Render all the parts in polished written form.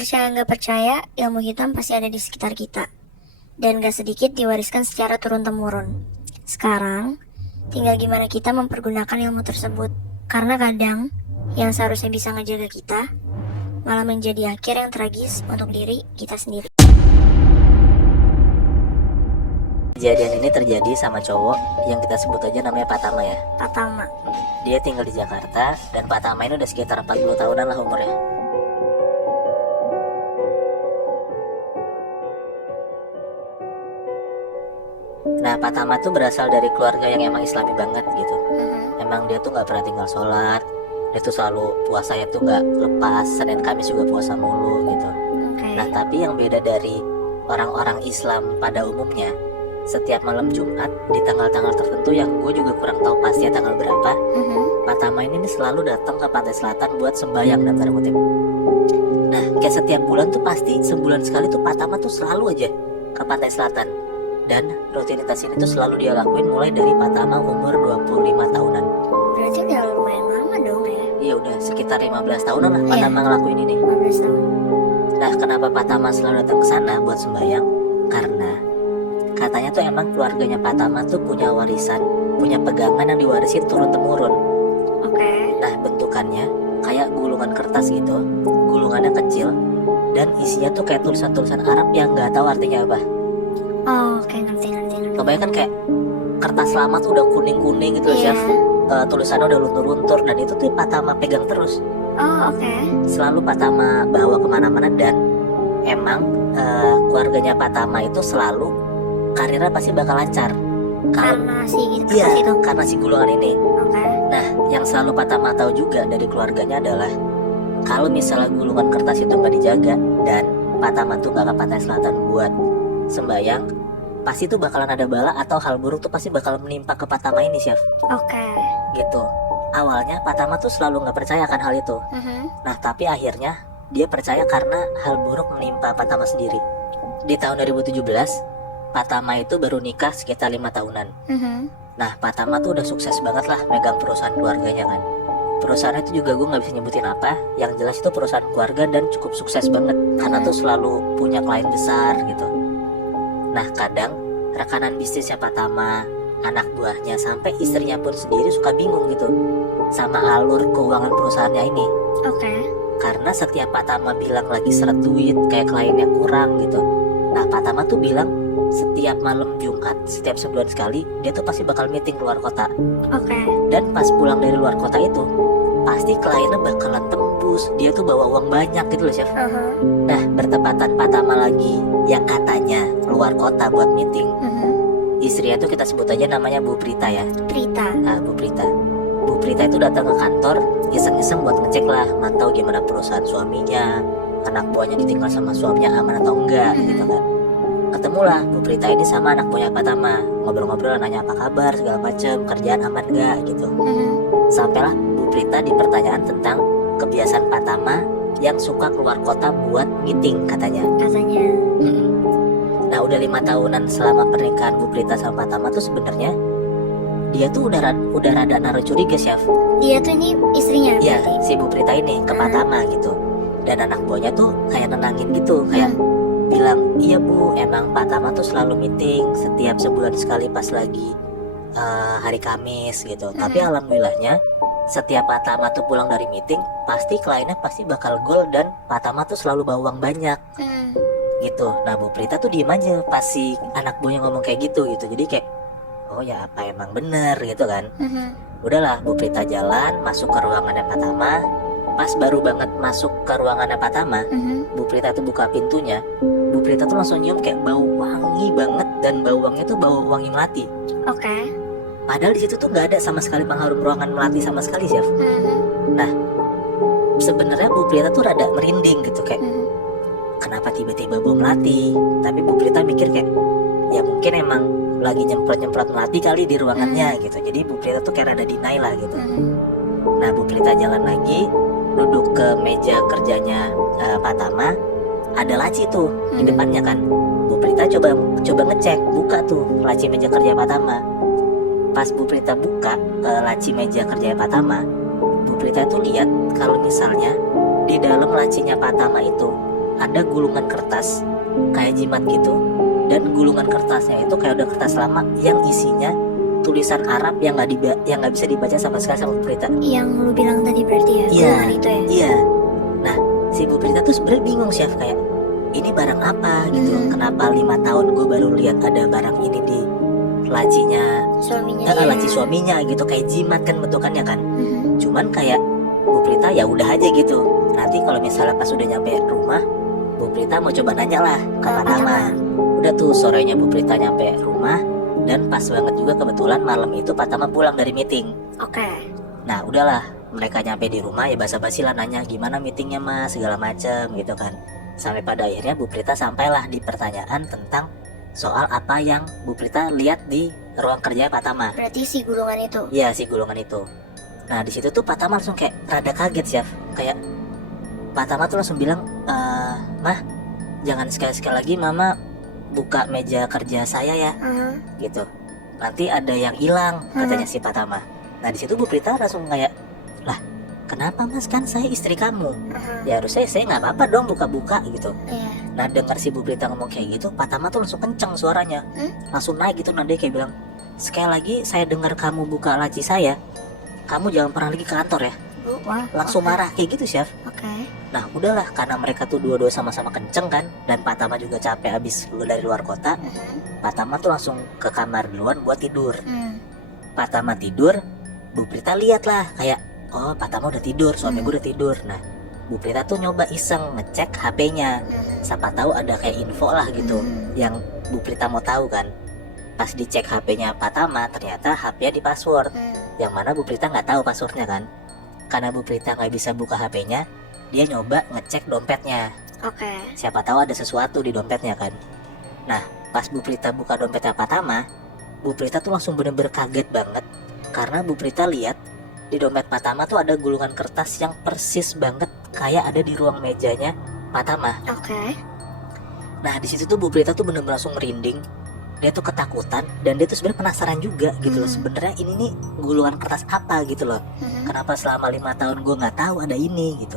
Percaya nggak percaya, ilmu hitam pasti ada di sekitar kita. Dan gak sedikit diwariskan secara turun-temurun. Sekarang, tinggal gimana kita mempergunakan ilmu tersebut. Karena kadang, yang seharusnya bisa ngejaga kita, malah menjadi akhir yang tragis untuk diri kita sendiri. Kejadian ini terjadi sama cowok yang kita sebut aja namanya Patama ya. Patama. Dia tinggal di Jakarta dan Patama ini udah sekitar 40 tahunan lah umurnya. Nah, Patama tuh berasal dari keluarga yang emang Islami banget gitu. Emang dia tuh nggak pernah tinggal sholat. Dia tuh selalu puasanya tuh nggak lepas. Senin Kamis juga puasa mulu gitu. Nah, tapi yang beda dari orang-orang Islam pada umumnya, setiap malam Jumat di tanggal-tanggal tertentu yang gue juga kurang tahu pasti ya tanggal berapa, Patama ini selalu datang ke pantai selatan buat sembahyang dan tanda kutip. Nah, kayak setiap bulan tuh pasti sebulan sekali tuh Patama tuh selalu aja ke pantai selatan. Dan rutinitas ini tuh selalu dia lakuin mulai dari Patama umur 25 tahunan. Berarti udah lumayan lama dong ya? Iya udah sekitar 15 tahunan lah Patama ngelakuin ini. 15 tahun. Nah, kenapa Patama selalu datang ke sana buat sembahyang? Karena katanya tuh emang keluarganya Patama tuh punya warisan, punya pegangan yang diwarisin turun-temurun. Nah, bentukannya kayak gulungan kertas gitu, gulungannya kecil, dan isinya tuh kayak tulisan-tulisan Arab yang nggak tahu artinya apa. Oh, oke, ngerti. Kebanyakan kayak kertas lama tuh udah kuning-kuning gitu loh, Chef. Tulisannya udah luntur-luntur dan itu tuh Patama pegang terus. Oh, oke. Selalu Patama bawa kemana-mana dan emang keluarganya Patama itu selalu karirnya pasti bakal lancar. Karena si kertas itu. Karena si gulungan ini. Oke. Nah, yang selalu Patama tahu juga dari keluarganya adalah kalau misalnya gulungan kertas itu nggak dijaga dan Patama tuh nggak ke pantai selatan buat sembayang, pasti tuh bakalan ada bala atau hal buruk tuh pasti bakal menimpa ke Patama ini, Chef. Oke. Gitu. Awalnya Patama tuh selalu nggak percaya akan hal itu. Nah, tapi akhirnya dia percaya karena hal buruk menimpa Patama sendiri. Di tahun 2017, Patama itu baru nikah sekitar 5 tahunan. Nah, Patama tuh udah sukses banget lah megang perusahaan keluarganya kan. Perusahaan itu juga gue nggak bisa nyebutin apa. Yang jelas itu perusahaan keluarga dan cukup sukses banget. Karena tuh selalu punya klien besar gitu. Nah, kadang rekanan bisnisnya Patama, anak buahnya, sampai istrinya pun sendiri suka bingung gitu sama alur keuangan perusahaannya ini. Oke. Karena setiap Patama bilang lagi seret duit, kayak kliennya kurang gitu. Nah, Patama tuh bilang setiap malam Jumat, setiap sebulan sekali, dia tuh pasti bakal meeting keluar kota. Oke. Dan pas pulang dari luar kota itu, pasti kliennya bakalan tembus. Dia tuh bawa uang banyak gitu loh, Chef. Nah, bertepatan Patama lagi yang katanya keluar kota buat meeting. Istrinya tuh kita sebut aja namanya Bu Prita ya. Prita. Nah, Bu Prita. Bu Prita itu datang ke kantor iseng-iseng buat ngecek lah, mantau gimana perusahaan suaminya, anak buahnya ditinggal sama suaminya aman atau enggak gitu kan. Ketemulah Bu Prita ini sama anak buahnya Patama, ngobrol-ngobrol, nanya apa kabar segala macem, kerjaan aman enggak gitu. Sampailah Bu Prita di pertanyaan tentang kebiasaan Patama yang suka keluar kota buat meeting katanya. Nah, udah 5 tahunan selama pernikahan Bu Prita sama Patama tuh sebenarnya dia tuh udah rada naruh curiga, Chef. Dia tuh ini istrinya? Iya, berarti? si Bu Prita ini ke Patama gitu. Dan anak buahnya tuh kayak nenangin gitu, kayak bilang, iya Bu, emang Patama tuh selalu meeting setiap sebulan sekali pas lagi hari Kamis gitu. Tapi alhamdulillahnya setiap Patama tuh pulang dari meeting, pasti kliennya pasti bakal goal dan Patama tuh selalu bawa uang banyak gitu. Nah, Bu Prita tuh diem aja pas si anak buahnya ngomong kayak gitu. Jadi kayak, oh ya apa emang bener gitu kan. Udahlah, Bu Prita jalan masuk ke ruangannya Patama. Pas baru banget masuk ke ruangannya Patama, Bu Prita tuh buka pintunya. Bu Prita tuh langsung nyium kayak bau wangi banget, dan bau wanginya tuh bau wangi melati. Oke. Padahal di situ tuh nggak ada sama sekali pengharum ruangan melati sama sekali, Chef. Nah, sebenarnya Bu Prita tuh rada merinding gitu kayak, kenapa tiba-tiba bau melati? Tapi Bu Prita mikir kayak, ya mungkin emang lagi nyemprot-nyemprot melati kali di ruangannya gitu. Jadi Bu Prita tuh kayak rada deny lah gitu. Nah, Bu Prita jalan lagi, duduk ke meja kerjanya Patama. Ada laci tuh di depannya kan. Bu Prita coba ngecek, buka tuh laci meja kerja Patama. Pas Bu Prita buka laci meja kerja Patama, Bu Prita tuh lihat kalau misalnya di dalam lacinya Patama itu ada gulungan kertas kayak jimat gitu, dan gulungan kertasnya itu kayak udah kertas lama yang isinya tulisan Arab yang nggak bisa dibaca sama sekali sama Bu Prita. Yang lu bilang tadi berarti ya, Iya, gulungan itu ya? iya. Nah, si Bu Prita tuh sebenarnya bingung Chef, kayak ini barang apa gitu. Kenapa 5 tahun gue baru lihat ada barang ini di lacinya, Suaminya dia. laci suaminya gitu, kayak jimat kan bentukannya kan. Mhm. Cuman kayak Bu Prita ya udah aja gitu. Nanti kalau misalnya pas udah nyampe rumah, Bu Prita mau coba nanya lah ke Patama. Udah tuh sorenya Bu Prita nyampe rumah, dan pas banget juga kebetulan malam itu Patama pulang dari meeting. Oke. Nah udahlah, mereka nyampe di rumah ya basa-basi lah nanya gimana meetingnya mas, segala macem gitu kan. Sampai pada akhirnya Bu Prita sampailah di pertanyaan tentang soal apa yang Bu Prita lihat di ruang kerja Patama. Berarti si gulungan itu. Iya, si gulungan itu. Nah di situ tuh Patama langsung kayak rada kaget Chef. Kayak Patama tuh langsung bilang, Mah jangan sekali-sekali lagi mama buka meja kerja saya ya, gitu. Nanti ada yang hilang, katanya si Patama. Nah di situ Bu Prita langsung kayak, lah kenapa mas, kan saya istri kamu, ya harusnya saya nggak apa-apa dong buka-buka gitu. Iya. Nah dengar si Bu Prita ngomong kayak gitu, Patama tuh langsung kenceng suaranya, langsung naik gitu. Nah dia kayak bilang, sekali lagi saya dengar kamu buka laci saya, kamu jangan pernah lagi ke kantor ya. Wah, Langsung marah kayak gitu Chef. Oke. Nah udahlah, karena mereka tuh dua-dua sama-sama kenceng kan, dan Patama juga capek abis dari luar kota. Patama tuh langsung ke kamar duluan buat tidur. Patama tidur, Bu Prita lihat lah kayak, oh Patama udah tidur, suami gue udah tidur. Nah Bu Prita tuh nyoba iseng ngecek HP-nya, siapa tahu ada kayak info lah gitu yang Bu Prita mau tahu kan. Pas dicek HP-nya Patama, ternyata HP-nya di password, yang mana Bu Prita nggak tahu passwordnya kan. Karena Bu Prita nggak bisa buka HP-nya, dia nyoba ngecek dompetnya. Oke. Siapa tahu ada sesuatu di dompetnya kan. Nah, pas Bu Prita buka dompetnya Patama, Bu Prita tuh langsung bener-bener kaget banget. Karena Bu Prita lihat di dompet Patama tuh ada gulungan kertas yang persis banget kayak ada di ruang mejanya Patama. Oke. Nah, di situ tuh Bu Prita tuh bener-bener langsung merinding. Dia tuh ketakutan dan dia tuh sebenarnya penasaran juga gitu loh. Sebenarnya ini nih gulungan kertas apa gitu loh. Kenapa selama 5 tahun gue nggak tahu ada ini gitu.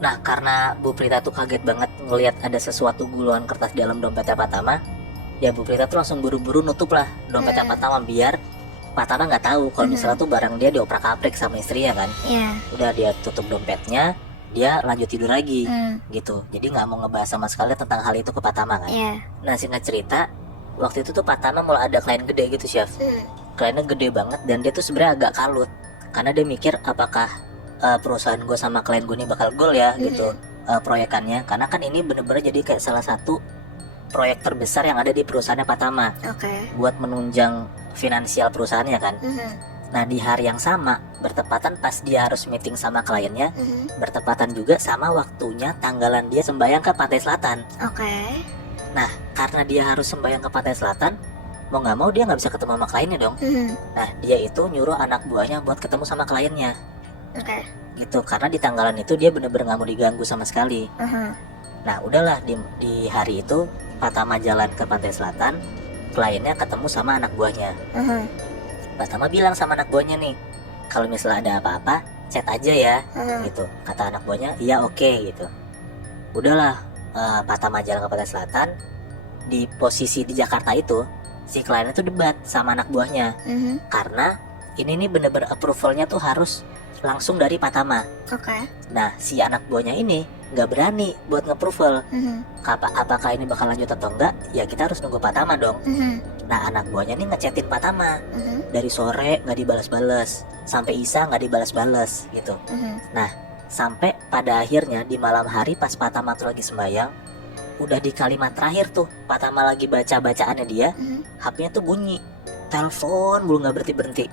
Nah karena Bu Prita tuh kaget banget ngelihat ada sesuatu gulungan kertas di dalam dompetnya Patama, ya Bu Prita tuh langsung buru-buru nutup lah dompetnya Patama biar Patama nggak tahu kalau misalnya tuh barang dia dioprak-aprik sama istrinya kan. Iya. Udah dia tutup dompetnya, dia lanjut tidur lagi gitu. Jadi nggak mau ngebahas sama sekali tentang hal itu ke Patama kan. Iya. Nah singkat cerita, waktu itu tuh Patama mulai ada klien gede gitu Chef. Kliennya gede banget dan dia tuh sebenarnya agak kalut karena dia mikir apakah perusahaan gue sama klien gue ini bakal goal ya gitu proyekannya, karena kan ini bener-bener jadi kayak salah satu proyek terbesar yang ada di perusahaannya Patama Oke. buat menunjang finansial perusahaannya kan. Nah di hari yang sama bertepatan pas dia harus meeting sama kliennya, bertepatan juga sama waktunya tanggalan dia sembahyang ke Pantai Selatan. Oke. Nah karena dia harus sembahyang ke Pantai Selatan, mau nggak mau dia nggak bisa ketemu sama kliennya dong. Nah dia itu nyuruh anak buahnya buat ketemu sama kliennya Oke. gitu, karena di tanggalan itu dia bener-bener nggak mau diganggu sama sekali. Nah udahlah, di hari itu Patama jalan ke Pantai Selatan, kliennya ketemu sama anak buahnya. Patama bilang sama anak buahnya nih, kalau misalnya ada apa-apa chat aja ya gitu. Kata anak buahnya iya oke gitu. Udahlah, Patama jalan ke Pantai Selatan. Di posisi di Jakarta itu si kliennya tuh debat sama anak buahnya, karena ini nih bener-bener approvalnya tuh harus langsung dari Patama. Oke. Nah si anak buahnya ini nggak berani buat nge-approval. Apakah ini bakal lanjut atau enggak, ya kita harus nunggu Patama dong. Nah anak buahnya nih ngechatin Patama dari sore nggak dibalas-balas, sampai Isa nggak dibalas-balas gitu. Nah sampai pada akhirnya di malam hari pas Patama tuh lagi sembahyang, udah di kalimat terakhir tuh Patama lagi baca-bacaannya dia, HP-nya tuh bunyi, telepon belum nggak berhenti-berhenti.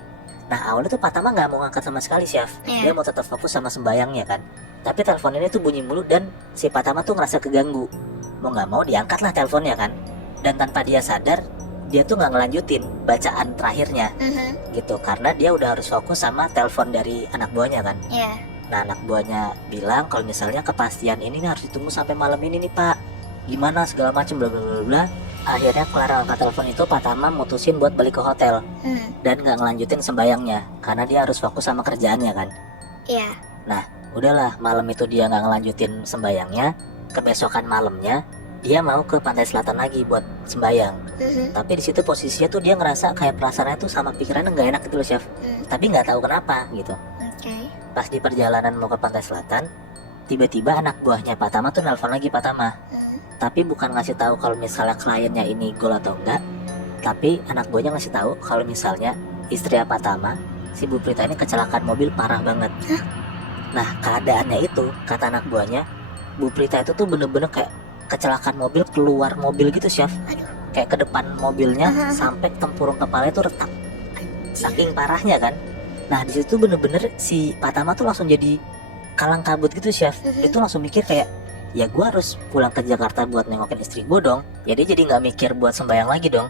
Nah awalnya tuh Patama nggak mau ngangkat sama sekali Chef, dia mau tetap fokus sama sembayangnya kan. Tapi telepon ini tuh bunyi mulu dan si Patama tuh ngerasa keganggu. Mau nggak mau diangkat lah teleponnya kan. Dan tanpa dia sadar, dia tuh nggak ngelanjutin bacaan terakhirnya gitu, karena dia udah harus fokus sama telepon dari anak buahnya kan. Nah anak buahnya bilang kalau misalnya kepastian ini nih harus ditunggu sampai malam ini nih Pak, gimana segala macam bla bla bla bla. Akhirnya kelar angkat telepon itu Patama mutusin buat balik ke hotel dan nggak ngelanjutin sembayangnya karena dia harus fokus sama kerjaannya kan. Iya. Nah udahlah, malam itu dia nggak ngelanjutin sembayangnya. kebesokan malamnya dia mau ke pantai selatan lagi buat sembayang. Tapi di situ posisinya tuh dia ngerasa kayak perasaannya tuh sama pikirannya nggak enak gitu loh, Chef. Tapi nggak tahu kenapa gitu. Oke. Pas di perjalanan mau ke pantai selatan, tiba-tiba anak buahnya Pak Tama tuh nelpon lagi Pak Tama. Tapi bukan ngasih tahu kalau misalnya kliennya ini gol atau enggak, tapi anak buahnya ngasih tahu kalau misalnya istri Pak Tama, si Bu Prita ini kecelakaan mobil parah banget. Nah keadaannya itu, kata anak buahnya, Bu Prita itu tuh bener-bener kayak kecelakaan mobil, keluar mobil gitu, Chef. Kayak ke depan mobilnya sampai tempurung kepalanya tuh retak. Saking parahnya kan. Nah di situ bener-bener si Pak Tama tuh langsung jadi kalang kabut gitu, Chef. Dia tuh langsung mikir kayak, ya gue harus pulang ke Jakarta buat nengokin istri gue dong. Ya dia jadi nggak mikir buat sembayang lagi dong.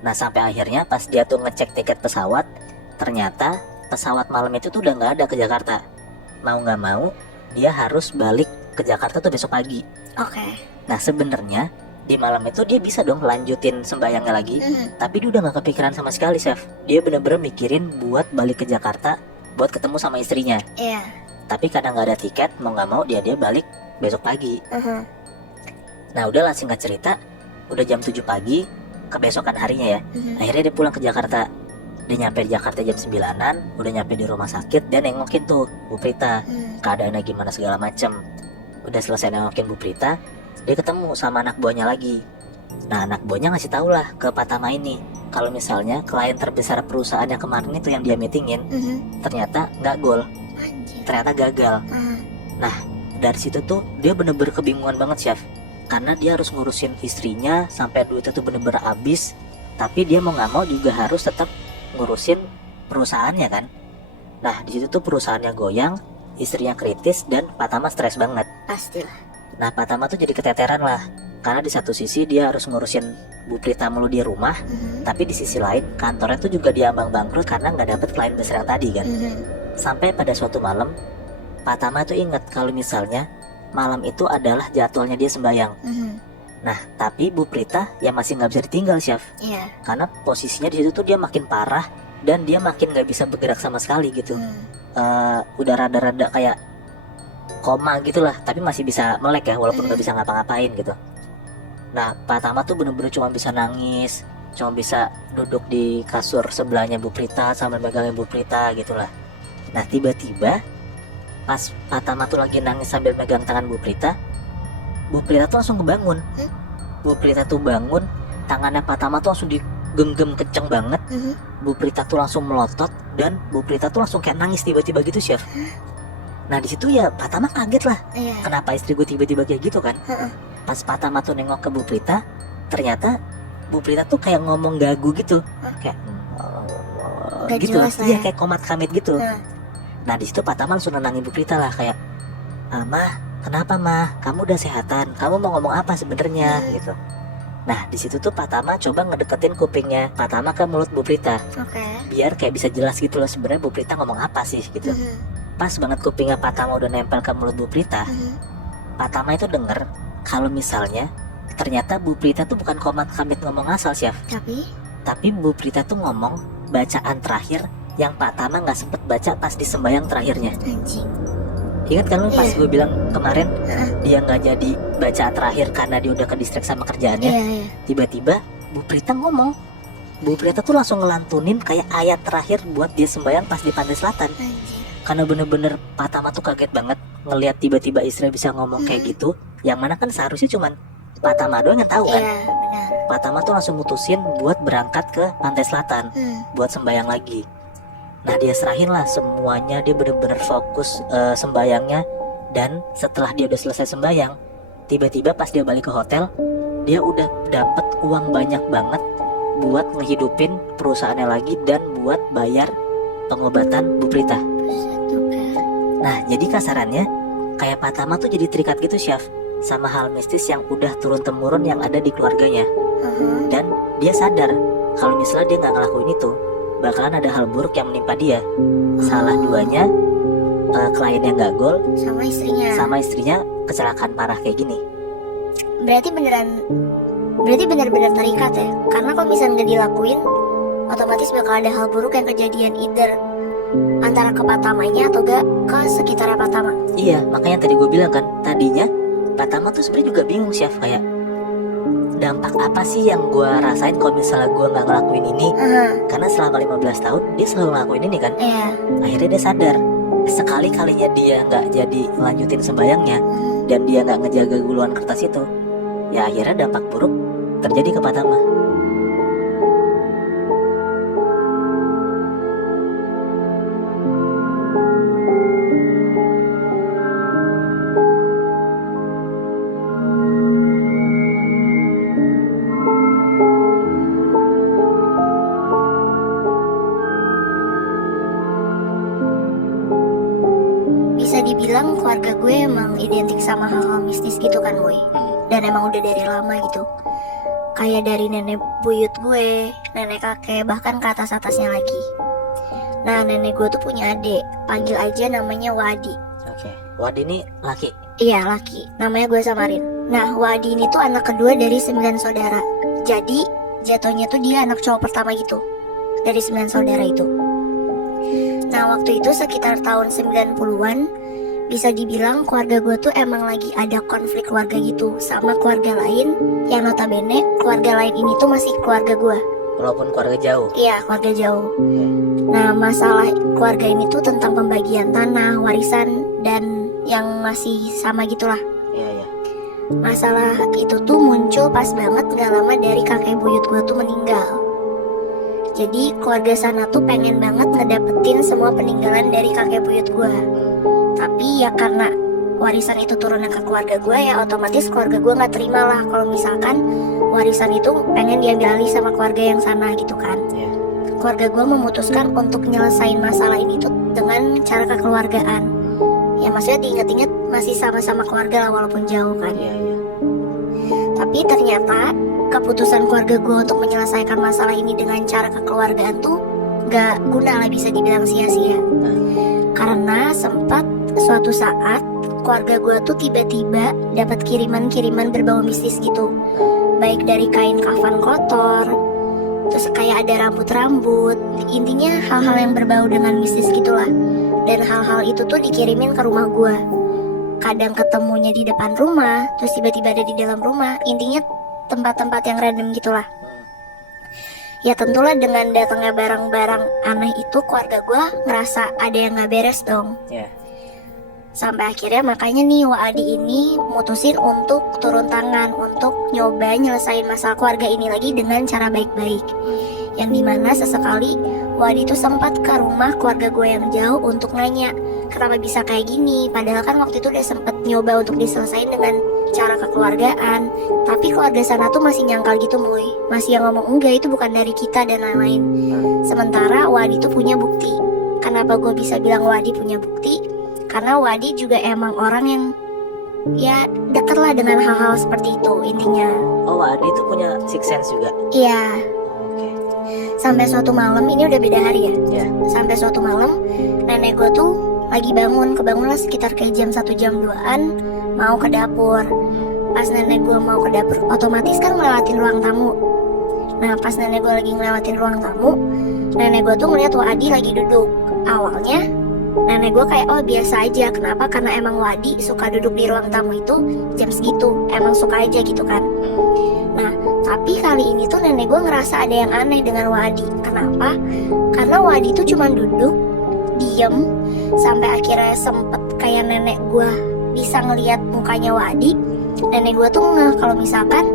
Nah sampai akhirnya pas dia tuh ngecek tiket pesawat, ternyata pesawat malam itu tuh udah nggak ada ke Jakarta. Mau nggak mau dia harus balik ke Jakarta tuh besok pagi. Oke. Nah sebenarnya di malam itu dia bisa dong lanjutin sembayangnya lagi, tapi dia udah nggak kepikiran sama sekali, Chef. Dia bener-bener mikirin buat balik ke Jakarta buat ketemu sama istrinya. Iya. Tapi karena nggak ada tiket, mau nggak mau dia balik besok pagi. Nah udahlah, singkat cerita, udah jam 7 pagi kebesokan harinya ya. Akhirnya dia pulang ke Jakarta. Dia nyampe di Jakarta jam 9-an, udah nyampe di rumah sakit, dia nengokin tuh Bu Prita, keadaannya gimana segala macem. Udah selesai nengokin Bu Prita, dia ketemu sama anak buahnya lagi. Nah anak buahnya ngasih tau lah ke Pak Tama ini kalau misalnya klien terbesar perusahaan yang kemarin itu yang dia meetingin ternyata nggak gol, ternyata gagal. Nah dari situ tuh dia bener-bener kebingungan banget, Chef, karena dia harus ngurusin istrinya sampai duitnya tuh bener-bener habis, tapi dia mau nggak mau juga harus tetap ngurusin perusahaannya kan. Nah di situ tuh perusahaannya goyang, istrinya kritis, dan Pak Tama stres banget. Pastilah. Nah Pak Tama tuh jadi keteteran lah, karena di satu sisi dia harus ngurusin Bu Prita mulu di rumah, tapi di sisi lain kantornya tuh juga diambang bangkrut karena nggak dapet klien besar yang tadi kan. Sampai pada suatu malam Pak Tama tuh inget kalau misalnya malam itu adalah jadwalnya dia sembayang. Nah tapi Bu Prita ya masih nggak bisa ditinggal, Chef. Iya. Karena posisinya di situ tuh dia makin parah dan dia makin nggak bisa bergerak sama sekali gitu. Udah rada-rada kayak koma gitulah, tapi masih bisa melek ya walaupun nggak bisa ngapa-ngapain gitu. Nah Pak Tama tuh bener-bener cuma bisa nangis, cuma bisa duduk di kasur sebelahnya Bu Prita sambil megangin Bu Prita gitulah. Nah tiba-tiba pas Pak Tama tuh lagi nangis sambil megang tangan Bu Prita tuh langsung kebangun. Bu Prita tuh bangun, tangannya Pak Tama tuh langsung digenggam kenceng banget. Bu Prita tuh langsung melotot dan Bu Prita tuh langsung kayak nangis tiba-tiba gitu, Chef. Nah di situ ya Pak Tama kaget lah. Kenapa istri gue tiba-tiba kayak gitu kan? Pas Pak Tama tuh nengok ke Bu Prita, ternyata Bu Prita tuh kayak ngomong gagu gitu, kayak Gak gitu. jelas lah Iya ya. kayak komat kamit gitu. Nah di situ Pak Tama langsung nenangin Bu Prita lah, kayak, "Mah, kenapa mah? Kamu udah sehatan? Kamu mau ngomong apa sebenarnya?" gitu. Nah di situ tuh Pak Tama coba ngedeketin kupingnya Pak Tama ke mulut Bu Prita, Oke. biar kayak bisa jelas gitu loh sebenarnya Bu Prita ngomong apa sih gitu. Pas banget kupingnya Pak Tama udah nempel ke mulut Bu Prita, Pak Tama itu denger kalau misalnya ternyata Bu Prita tuh bukan komat kamit ngomong asal, Chef. Tapi Bu Prita tuh ngomong bacaan terakhir yang Pak Tama nggak sempet baca pas di sembayang terakhirnya. Anjing. Ingat kan lu pas Iya. gue bilang kemarin dia nggak jadi baca terakhir karena dia udah ke distract sama kerjaannya. Iya. Tiba-tiba Bu Prita ngomong, Bu Prita tuh langsung ngelantunin kayak ayat terakhir buat dia sembayang pas di pantai selatan. Anjing. Karena bener-bener Pak Tama tuh kaget banget ngelihat tiba-tiba istri bisa ngomong kayak gitu, yang mana kan seharusnya cuman Pak Tama doang yang tahu kan. Iya, benar. Pak Tama tuh langsung mutusin buat berangkat ke pantai selatan buat sembayang lagi. Nah dia serahin lah semuanya, dia bener-bener fokus sembayangnya. Dan setelah dia udah selesai sembayang, tiba-tiba pas dia balik ke hotel, dia udah dapet uang banyak banget buat ngehidupin perusahaannya lagi dan buat bayar pengobatan Bu Prita. Nah jadi kasarannya kayak Pak Tama tuh jadi terikat gitu, Chef, sama hal mistis yang udah turun-temurun yang ada di keluarganya. Dan dia sadar kalau misalnya dia nggak ngelakuin itu, bakalan ada hal buruk yang menimpa dia. Salah duanya kliennya nggak gol, sama istrinya kecelakaan parah kayak gini. Berarti benar-benar terikat ya. Karena kalau misalnya nggak dilakuin, otomatis bakal ada hal buruk yang kejadian, either antara ke Pak Tamanya atau gak ke sekitarnya Pak Tama. Iya, makanya tadi gue bilang kan, tadinya pertama tuh sebenarnya juga bingung Chef, kayak dampak apa sih yang gue rasain kalau misalnya gue nggak ngelakuin ini. Karena selama 15 tahun dia selalu ngelakuin ini kan. Iya. Akhirnya dia sadar, sekali-kalinya dia nggak jadi lanjutin sembayangnya dan dia nggak ngejaga guluan kertas itu, ya akhirnya dampak buruk terjadi ke Pratama. Bisa dibilang keluarga gue emang identik sama hal-hal mistis gitu kan Boy. Dan emang udah dari lama gitu. Kayak dari nenek buyut gue, nenek kakek, bahkan ke atas-atasnya lagi. Nah nenek gue tuh punya adik, panggil aja namanya Wadi. Oke, Wadi ini laki? Iya laki, namanya gue samarin. Nah Wadi ini tuh anak kedua dari 9 saudara. Jadi jatuhnya tuh dia anak cowok pertama gitu dari 9 saudara itu. Nah waktu itu sekitar tahun 90-an, bisa dibilang keluarga gue tuh emang lagi ada konflik keluarga gitu sama keluarga lain, yang notabene keluarga lain ini tuh masih keluarga gue. Walaupun keluarga jauh? Iya keluarga jauh. Nah masalah keluarga ini tuh tentang pembagian tanah, warisan, dan yang masih sama gitulah. Iya. Masalah itu tuh muncul pas banget gak lama dari kakek buyut gue tuh meninggal. Jadi keluarga sana tuh pengen banget ngedapetin semua peninggalan dari kakek buyut gue. Tapi ya karena warisan itu turunnya ke keluarga gue, ya otomatis keluarga gue gak terima lah kalau misalkan warisan itu pengen diambil alih sama keluarga yang sana gitu kan. Keluarga gue memutuskan untuk nyelesain masalah ini tuh dengan cara kekeluargaan. Ya maksudnya diinget-inget masih sama-sama keluarga lah walaupun jauh kan. Tapi ternyata keputusan keluarga gue untuk menyelesaikan masalah ini dengan cara kekeluargaan tuh gak guna lah, bisa dibilang sia-sia. Karena sempat suatu saat keluarga gue tuh tiba-tiba dapat kiriman-kiriman berbau mistis gitu. Baik dari kain kafan kotor, terus kayak ada rambut-rambut, intinya hal-hal yang berbau dengan mistis gitulah. Dan hal-hal itu tuh dikirimin ke rumah gue. Kadang ketemunya di depan rumah, terus tiba-tiba ada di dalam rumah. Intinya tempat-tempat yang random gitulah. Ya tentulah dengan datangnya barang-barang aneh itu, keluarga gue ngerasa ada yang gak beres dong. Sampai akhirnya makanya nih Wadi ini mutusin untuk turun tangan, untuk nyoba nyelesain masalah keluarga ini lagi dengan cara baik-baik. Yang dimana sesekali Wadi itu sempat ke rumah keluarga gue yang jauh untuk nanya kenapa bisa kayak gini. Padahal kan waktu itu udah sempet nyoba untuk diselesain dengan cara kekeluargaan, tapi keluarga sana tuh masih nyangkal gitu Moy. Masih yang ngomong enggak, itu bukan dari kita dan lain-lain. Sementara Wadi tuh punya bukti. Kenapa gue bisa bilang Wadi punya bukti? Karena Wadi juga emang orang yang ya deket lah dengan hal-hal seperti itu intinya. Oh Wadi tuh punya sixth sense juga? Iya. Sampai suatu malam, ini udah beda hari ya. Sampai suatu malam nenek gue tuh lagi kebangun lah sekitar kayak jam 1 jam 2an, mau ke dapur. Pas nenek gue mau ke dapur, otomatis kan ngelewatin ruang tamu. Nah pas nenek gue lagi ngelewatin ruang tamu, nenek gue tuh ngeliat Wadi lagi duduk. Awalnya nenek gue kayak oh biasa aja. Kenapa? Karena emang Wadi suka duduk di ruang tamu itu jam segitu, emang suka aja gitu kan. Nah tapi kali ini tuh nenek gue ngerasa ada yang aneh dengan Wadi. Kenapa? Karena Wadi tuh cuma duduk, diem, sampai akhirnya sempet kayak nenek gue bisa ngeliat mukanya Wadi. Nenek gue tuh ngeh kalau misalkan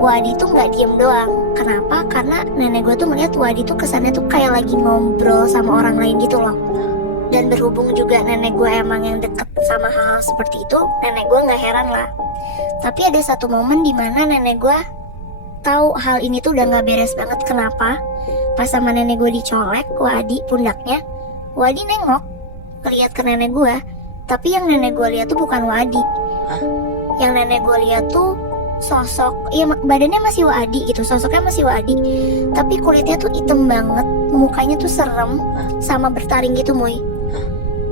Wadi tuh gak diem doang. Kenapa? Karena nenek gue tuh melihat Wadi tuh kesannya tuh kayak lagi ngobrol sama orang lain gitu loh. Dan berhubung juga nenek gue emang yang deket sama hal seperti itu, nenek gue gak heran lah. Tapi ada satu momen dimana nenek gue tahu hal ini tuh udah gak beres banget. Kenapa? Pas sama nenek gue dicolek Wadi pundaknya, Wadi nengok ngeliat ke nenek gue. Tapi yang nenek gue lihat tuh bukan Wadi. Yang nenek gue lihat tuh sosok, ya badannya masih Wadi gitu, sosoknya masih Wadi, tapi kulitnya tuh hitam banget, mukanya tuh serem sama bertaring gitu Moy.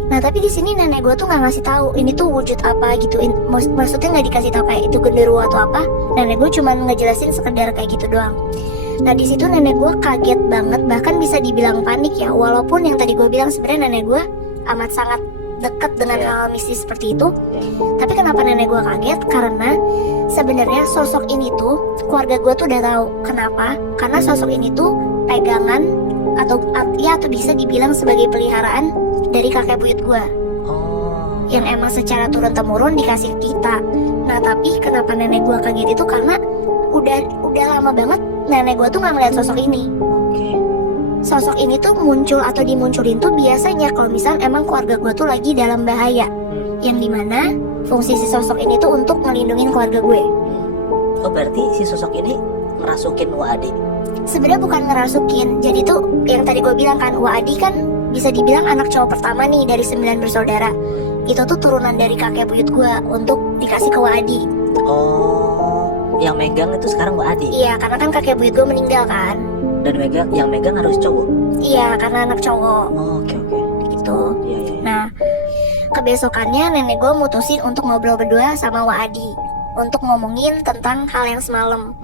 Nah tapi di sini nenek gue tuh nggak ngasih tahu ini tuh wujud apa gitu. Maksudnya nggak dikasih tahu kayak itu genderuwo atau apa. Nenek gue cuma ngejelasin sekedar kayak gitu doang. Nah di situ nenek gue kaget banget, bahkan bisa dibilang panik ya. Walaupun yang tadi gue bilang sebenarnya nenek gue amat sangat dekat dengan Iya. hal mistis seperti itu. Tapi kenapa nenek gue kaget? Karena sebenarnya sosok ini tuh keluarga gue tuh udah tahu. Kenapa? Karena sosok ini tuh pegangan atau bisa dibilang sebagai peliharaan dari kakek buyut gue Oh. yang emang secara turun temurun dikasih ke kita. Nah tapi kenapa nenek gue kaget itu karena udah lama banget nenek gue tuh nggak ngeliat sosok ini. Oke. Sosok ini tuh muncul atau dimunculin tuh biasanya kalau misal emang keluarga gue tuh lagi dalam bahaya, yang dimana fungsi si sosok ini tuh untuk ngelindungin keluarga gue. Oh berarti si sosok ini ngerasukin Wadi. Sebenarnya bukan ngerasukin, jadi tuh yang tadi gue bilang kan, Wadi kan bisa dibilang anak cowok pertama nih dari 9 bersaudara. Itu tuh turunan dari kakek buyut gue untuk dikasih ke Wadi. Oh, yang megang itu sekarang Wadi. Iya, karena kan kakek buyut gue meninggal kan. Dan yang megang harus cowok. Iya, karena anak cowok Oh, oke. gitu. Iya, iya. Nah, kebesokannya nenek gue mutusin untuk ngobrol berdua sama Wadi untuk ngomongin tentang hal yang semalam.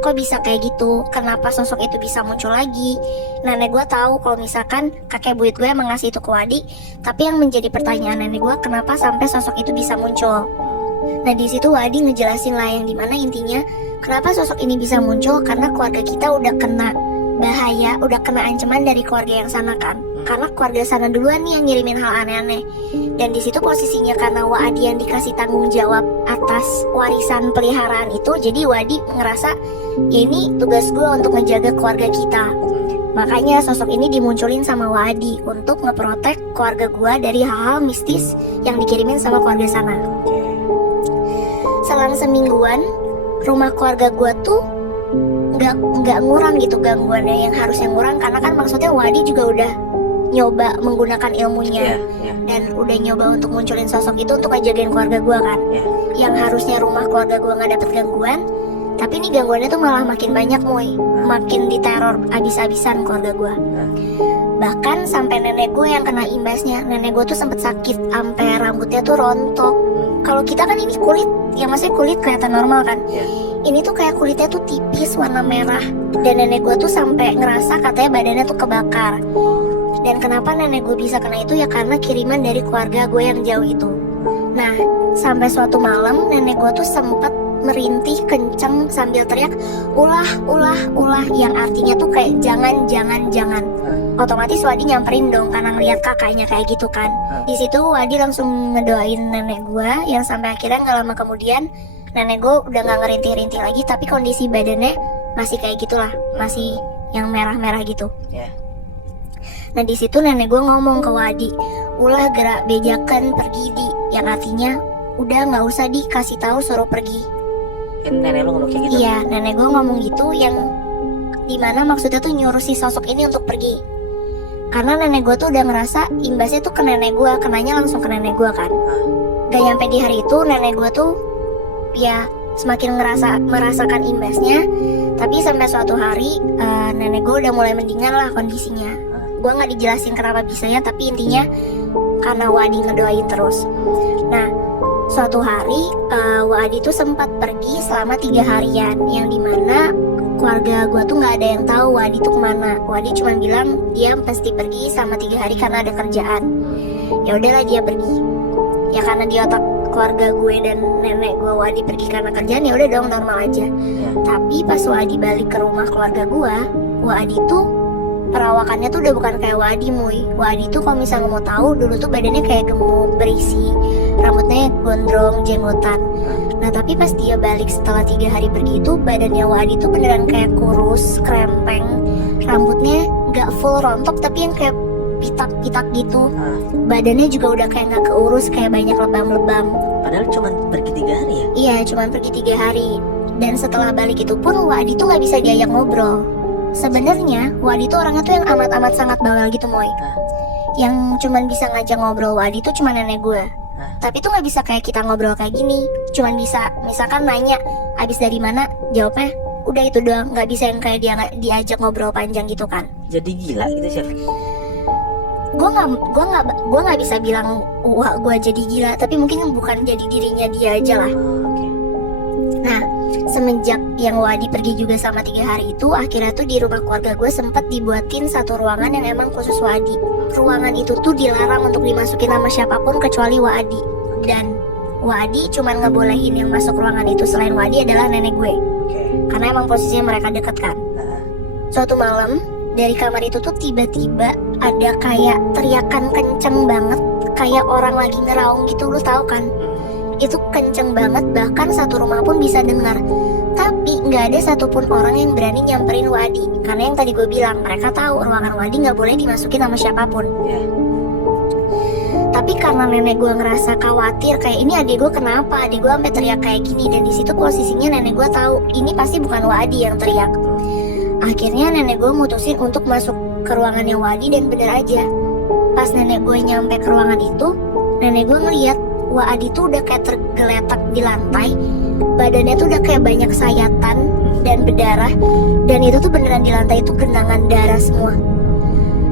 Kok bisa kayak gitu? Kenapa sosok itu bisa muncul lagi? Nenek gue tahu kalau misalkan kakek buyut gue emang ngasih itu ke Wadi, tapi yang menjadi pertanyaan nenek gue kenapa sampai sosok itu bisa muncul. Nah di situ Wadi ngejelasin lah yang dimana intinya kenapa sosok ini bisa muncul karena keluarga kita udah kena bahaya, udah kena ancaman dari keluarga yang sana kan. Karena keluarga sana duluan nih yang ngirimin hal aneh-aneh. Dan di situ posisinya karena Wadi yang dikasih tanggung jawab atas warisan peliharaan itu, jadi Wadi ngerasa ya ini tugas gue untuk ngejaga keluarga kita. Makanya sosok ini dimunculin sama Wadi untuk ngeprotek keluarga gue dari hal-hal mistis yang dikirimin sama keluarga sana. Selang semingguan, rumah keluarga gue tuh nggak ngurang gitu gangguannya yang harusnya ngurang, karena kan maksudnya Wadi juga udah nyoba menggunakan ilmunya dan udah nyoba untuk munculin sosok itu untuk ngejagain keluarga gue kan. Yang harusnya rumah keluarga gue nggak dapet gangguan, tapi ini gangguannya tuh malah makin banyak makin diteror abis-abisan keluarga gue. Bahkan sampai nenek gue yang kena imbasnya. Nenek gue tuh sempet sakit sampai rambutnya tuh rontok. Kalau kita kan ini kulit, ya maksudnya kulit kelihatan normal kan. Ini tuh kayak kulitnya tuh tipis warna merah. Dan nenek gue tuh sampai ngerasa katanya badannya tuh kebakar. Dan kenapa nenek gue bisa kena itu ya karena kiriman dari keluarga gue yang jauh itu. Nah sampai suatu malam nenek gue tuh sempet merintih kenceng sambil teriak ulah, yang artinya tuh kayak jangan. Otomatis Wadi nyamperin dong karena ngeliat kakaknya kayak gitu kan. Di situ Wadi langsung ngedoain nenek gue yang sampai akhirnya nggak lama kemudian nenek gue udah nggak ngerintih-rintih lagi, tapi kondisi badannya masih kayak gitulah, masih yang merah-merah gitu. Nah di situ nenek gue ngomong ke Wadi, ulah gerak bejakan pergi di, yang artinya udah nggak usah dikasih tahu suruh pergi. Nenek lu ngomong kayak gitu? Iya, nenek gue ngomong gitu, yang dimana maksudnya tuh nyuruh si sosok ini untuk pergi. Karena nenek gue tuh udah ngerasa imbasnya tuh ke nenek gue, kenanya langsung ke nenek gue kan. Gak nyampe di hari itu nenek gue tuh ya semakin merasakan imbasnya. Tapi sampai suatu hari nenek gue udah mulai mendingan lah kondisinya. Gue nggak dijelasin kenapa bisanya, tapi intinya karena Wadi ngedoain terus. Nah suatu hari Wadi tuh sempat pergi selama 3 harian, yang dimana keluarga gue tuh nggak ada yang tahu Wadi tuh kemana. Wadi cuma bilang dia pasti pergi selama 3 hari karena ada kerjaan. Ya udahlah dia pergi. Ya karena di otak keluarga gue dan nenek gue Wadi pergi karena kerjaan, ya udah dong normal aja. Tapi pas Wadi balik ke rumah keluarga gue, Wadi tuh perawakannya tuh udah bukan kayak Wadi Wadi tuh kalau misalnya mau tahu dulu tuh badannya kayak gemuk, berisi, rambutnya gondrong, jenggotan. Nah tapi pas dia balik setelah 3 hari pergi itu, badannya Wadi tuh beneran kayak kurus, krempeng. Rambutnya gak full rontok tapi yang kayak pitak-pitak gitu. Badannya juga udah kayak gak keurus, kayak banyak lebam-lebam. Padahal cuma pergi 3 hari ya? Iya, cuma pergi 3 hari. Dan setelah balik itu pun Wadi tuh gak bisa diajak ngobrol. Sebenarnya Wadi tuh orangnya tuh yang amat-amat sangat bawel gitu Yang cuman bisa ngajak ngobrol Wadi tuh cuma nenek gue. Tapi tuh gak bisa kayak kita ngobrol kayak gini. Cuman bisa misalkan nanya abis dari mana, jawabnya udah itu doang. Gak bisa yang kayak dia diajak ngobrol panjang gitu kan. Jadi gila gitu chef? Gue nggak bisa bilang wah gue jadi gila, tapi mungkin bukan jadi dirinya dia aja lah. Nah semenjak yang Wadi pergi juga sama 3 hari itu, akhirnya tuh di rumah keluarga gue sempet dibuatin satu ruangan yang emang khusus Wadi. Ruangan itu tuh dilarang untuk dimasukin sama siapapun kecuali Wadi. Dan Wadi cuman ngebolehin yang masuk ruangan itu selain Wadi adalah nenek gue. Oke. Karena emang posisinya mereka deket kan. Suatu malam dari kamar itu tuh tiba-tiba ada kayak teriakan kenceng banget, kayak orang lagi ngeraung gitu, lu tahu kan? Itu kenceng banget, bahkan satu rumah pun bisa dengar. Tapi nggak ada satupun orang yang berani nyamperin Wadi, karena yang tadi gue bilang, mereka tahu ruangan Wadi nggak boleh dimasukin sama siapapun. Tapi karena nenek gue ngerasa khawatir, kayak ini adik gue kenapa, adik gue sampai teriak kayak gini, dan di situ posisinya nenek gue tahu ini pasti bukan Wadi yang teriak. Akhirnya nenek gue mutusin untuk masuk ke ruangannya Wadi, dan bener aja, pas nenek gue nyampe ke ruangan itu, nenek gue ngeliat Wadi tuh udah kayak tergeletak di lantai, badannya tuh udah kayak banyak sayatan dan berdarah, dan itu tuh beneran di lantai itu genangan darah semua.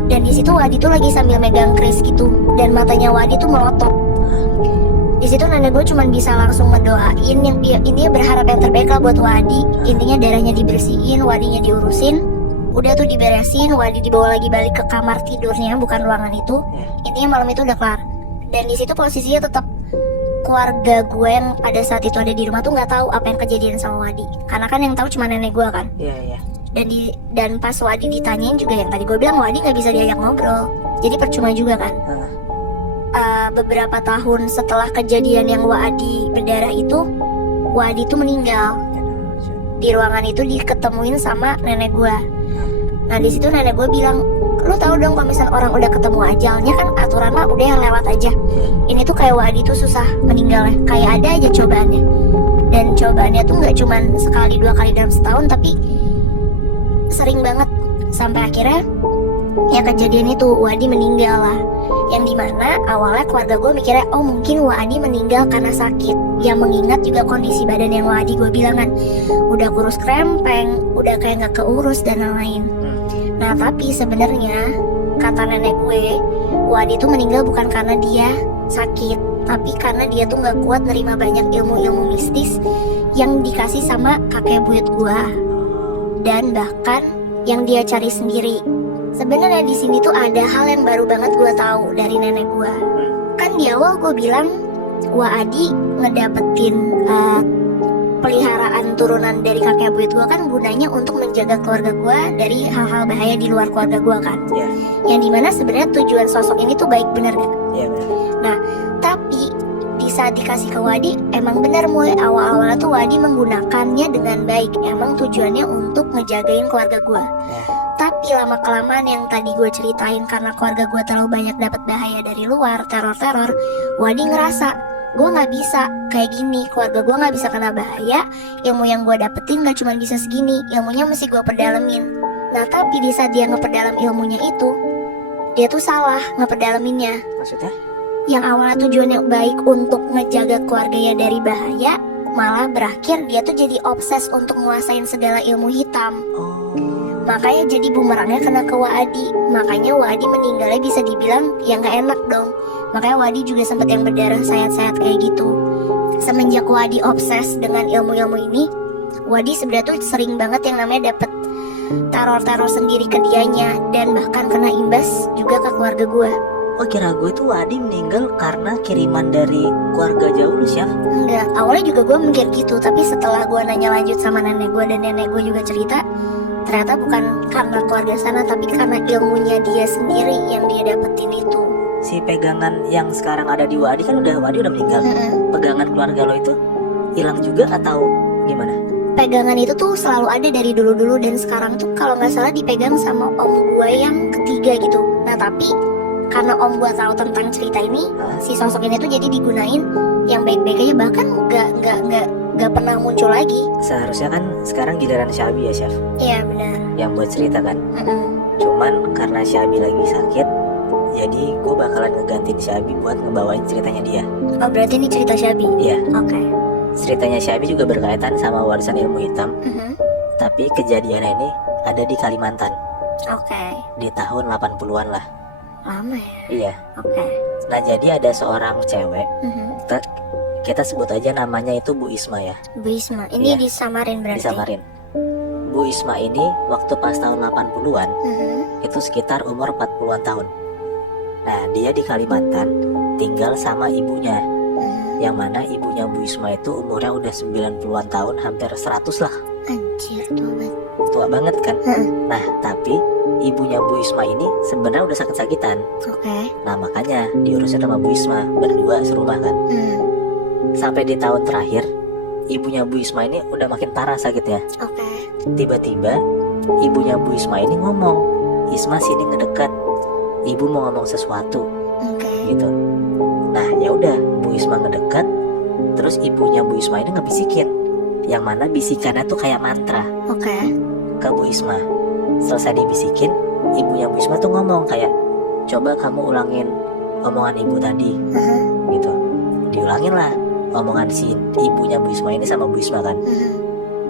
Dan di situ Wadi tuh lagi sambil megang keris gitu, dan matanya Wadi tuh melotot. Di situ nenek gue cuma bisa langsung ngedoain yang intinya berharap yang terbaik lah buat Wadi. Intinya darahnya dibersihin, Wadinya diurusin, udah tuh diberesin, Wadi dibawa lagi balik ke kamar tidurnya, bukan ruangan itu. Intinya malam itu udah kelar. Dan di situ posisinya tetap keluarga gue yang pada saat itu ada di rumah tuh nggak tahu apa yang kejadian sama Wadi, karena kan yang tahu cuma nenek gue kan. Iya. Dan pas Wadi ditanyain juga yang tadi gue bilang, Wadi nggak bisa diajak ngobrol, jadi percuma juga kan. Beberapa tahun setelah kejadian yang Wadi berdarah itu, Wadi tuh meninggal. Di ruangan itu diketemuin sama nenek gue. Nah di situ nenek gue bilang, lu tahu dong kalau misalnya orang udah ketemu ajalnya kan aturan mah udah yang lewat aja. Ini tuh kayak Wadi tuh susah meninggalnya, kayak ada aja cobaannya. Dan cobaannya tuh nggak cuman sekali 2 kali dalam setahun, tapi sering banget. Sampai akhirnya ya kejadian itu Wadi meninggal lah. Yang dimana awalnya keluarga gue mikirnya, oh mungkin Wadi meninggal karena sakit. Yang mengingat juga kondisi badan yang Wadi gue bilang kan, udah kurus krempeng, udah kayak nggak keurus dan lain-lain. Nah tapi sebenarnya kata nenek gue, Wadi tuh meninggal bukan karena dia sakit, tapi karena dia tuh nggak kuat nerima banyak ilmu-ilmu mistis yang dikasih sama kakek buyut gue, dan bahkan yang dia cari sendiri. Sebenarnya di sini tuh ada hal yang baru banget gue tahu dari nenek gue. Kan di awal gue bilang Wadi ngedapetin peliharaan turunan dari kakek buyut gue kan gunanya untuk menjaga keluarga gue dari hal-hal bahaya di luar keluarga gue kan. Yang dimana sebenarnya tujuan sosok ini tuh baik, bener gak? Bener. Nah tapi di saat dikasih ke Wadi, emang bener mulai awal-awalnya tuh Wadi menggunakannya dengan baik. Emang tujuannya untuk ngejagain keluarga gue. Tapi lama-kelamaan yang tadi gue ceritain, karena keluarga gue terlalu banyak dapat bahaya dari luar, teror-teror, Wadi ngerasa gue nggak bisa kayak gini, keluarga gue nggak bisa kena bahaya, ilmu yang gue dapetin gak cuma bisa segini, ilmunya mesti gue perdalemin. Nah tapi di saat dia ngeperdalam ilmunya itu, dia tuh salah ngeperdalaminnya. Maksudnya? Yang awalnya tujuannya baik untuk ngejaga keluarganya dari bahaya, malah berakhir dia tuh jadi obses untuk menguasain segala ilmu hitam. Makanya jadi bumerangnya kena ke Wadi. Makanya Wadi meninggalnya bisa dibilang ya gak enak dong. Makanya Wadi juga sempat yang berdarah sayat-sayat kayak gitu. Semenjak Wadi obses dengan ilmu-ilmu ini, Wadi sebenarnya tuh sering banget yang namanya dapet teror-teror sendiri ke dianya, dan bahkan kena imbas juga ke keluarga gue. Oh kira gue tuh Wadi meninggal karena kiriman dari keluarga jauh lu Syaf? Enggak, awalnya juga gue mikir gitu. Tapi setelah gue nanya lanjut sama nenek gue, dan nenek gue juga cerita, ternyata bukan karena keluarga sana, tapi karena ilmunya dia sendiri yang dia dapetin itu. Si pegangan yang sekarang ada di Wadi kan Wadi udah meninggal. Pegangan keluarga lo itu hilang juga atau gimana? Pegangan itu tuh selalu ada dari dulu-dulu, dan sekarang tuh kalau nggak salah dipegang sama om gue yang ketiga gitu. Nah tapi karena om gue tahu tentang cerita ini, si sosok ini tuh jadi digunain yang baik-baik aja, bahkan nggak pernah muncul lagi. Seharusnya kan sekarang giliran Syabi ya Syaf? Iya benar. Yang buat cerita kan. Cuman karena Syabi lagi sakit, jadi gue bakalan ngegantiin Syabi buat ngebawain ceritanya dia. Oh berarti ini cerita Syabi? Iya. Oke. Ceritanya Syabi juga berkaitan sama warisan ilmu hitam. Tapi kejadiannya ini ada di Kalimantan. Oke. Di tahun 80-an lah. Lama ya? Iya. Oke. Nah jadi ada seorang cewek, kita sebut aja namanya itu Bu Isma ya. Bu Isma. Ini Iya. disamarin berarti. Disamarin. Bu Isma ini waktu pas tahun 80-an itu sekitar umur 40-an tahun. Nah, dia di Kalimantan tinggal sama ibunya. Yang mana ibunya Bu Isma itu umurnya udah 90-an tahun, hampir 100 lah. Anjir, tua banget. Tua banget kan? Nah, tapi ibunya Bu Isma ini sebenarnya udah sakit-sakitan. Oke. Nah, makanya diurusin sama Bu Isma, berdua serumah kan. Sampai di tahun terakhir, ibunya Bu Isma ini udah makin parah sakitnya. Oke. Tiba-tiba ibunya Bu Isma ini ngomong, "Isma sini ngedekat. Ibu mau ngomong sesuatu." Oke. Gitu. Nah, ya udah, Bu Isma ngedekat, terus ibunya Bu Isma ini ngebisikin. Yang mana bisikannya tuh kayak mantra Oke. ke Bu Isma. Selesai dibisikin, ibunya Bu Isma tuh ngomong kayak, "Coba kamu ulangin omongan ibu tadi." Gitu. Diulangin lah omongan si ibunya Bu Isma ini sama Bu Isma kan.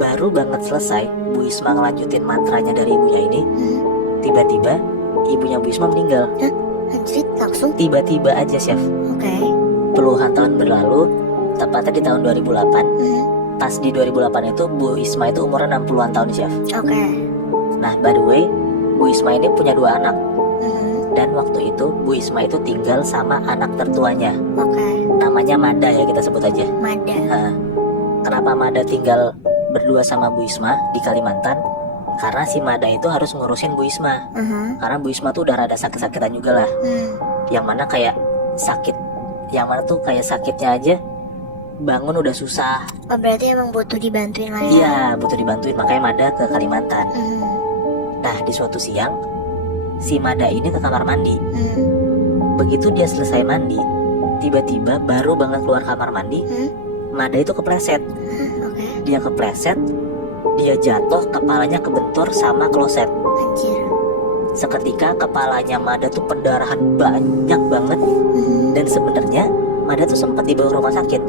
Baru banget selesai Bu Isma ngelanjutin mantranya dari ibunya ini, tiba-tiba ibunya Bu Isma meninggal. Anjir, langsung. Tiba-tiba aja, Chef. Oke. Puluhan tahun berlalu, tepatnya di tahun 2008. Pas di 2008 itu Bu Isma itu umurnya 60-an tahun, Chef. Oke. Nah, by the way, Bu Isma ini punya 2 anak. Dan waktu itu Bu Isma itu tinggal sama anak tertuanya. Oke. Namanya Mada ya, kita sebut aja. Mada. Kenapa Mada tinggal berdua sama Bu Isma di Kalimantan? Karena si Mada itu harus ngurusin Bu Isma. Karena Bu Isma tuh udah rada sakit-sakitan juga lah. Yang mana kayak sakit, yang mana tuh kayak sakitnya aja bangun udah susah. Oh, berarti emang butuh dibantuin lah ya. Iya, butuh dibantuin, makanya Mada ke Kalimantan. Nah, di suatu siang si Mada ini ke kamar mandi. Begitu dia selesai mandi, tiba-tiba baru banget keluar kamar mandi, Mada itu kepleset. Oke. Dia kepleset, dia jatuh, kepalanya kebentur sama kloset. Anjir. Seketika kepalanya Mada tuh pendarahan banyak banget. Dan sebenarnya Mada tuh sempat dibawa ke rumah sakit,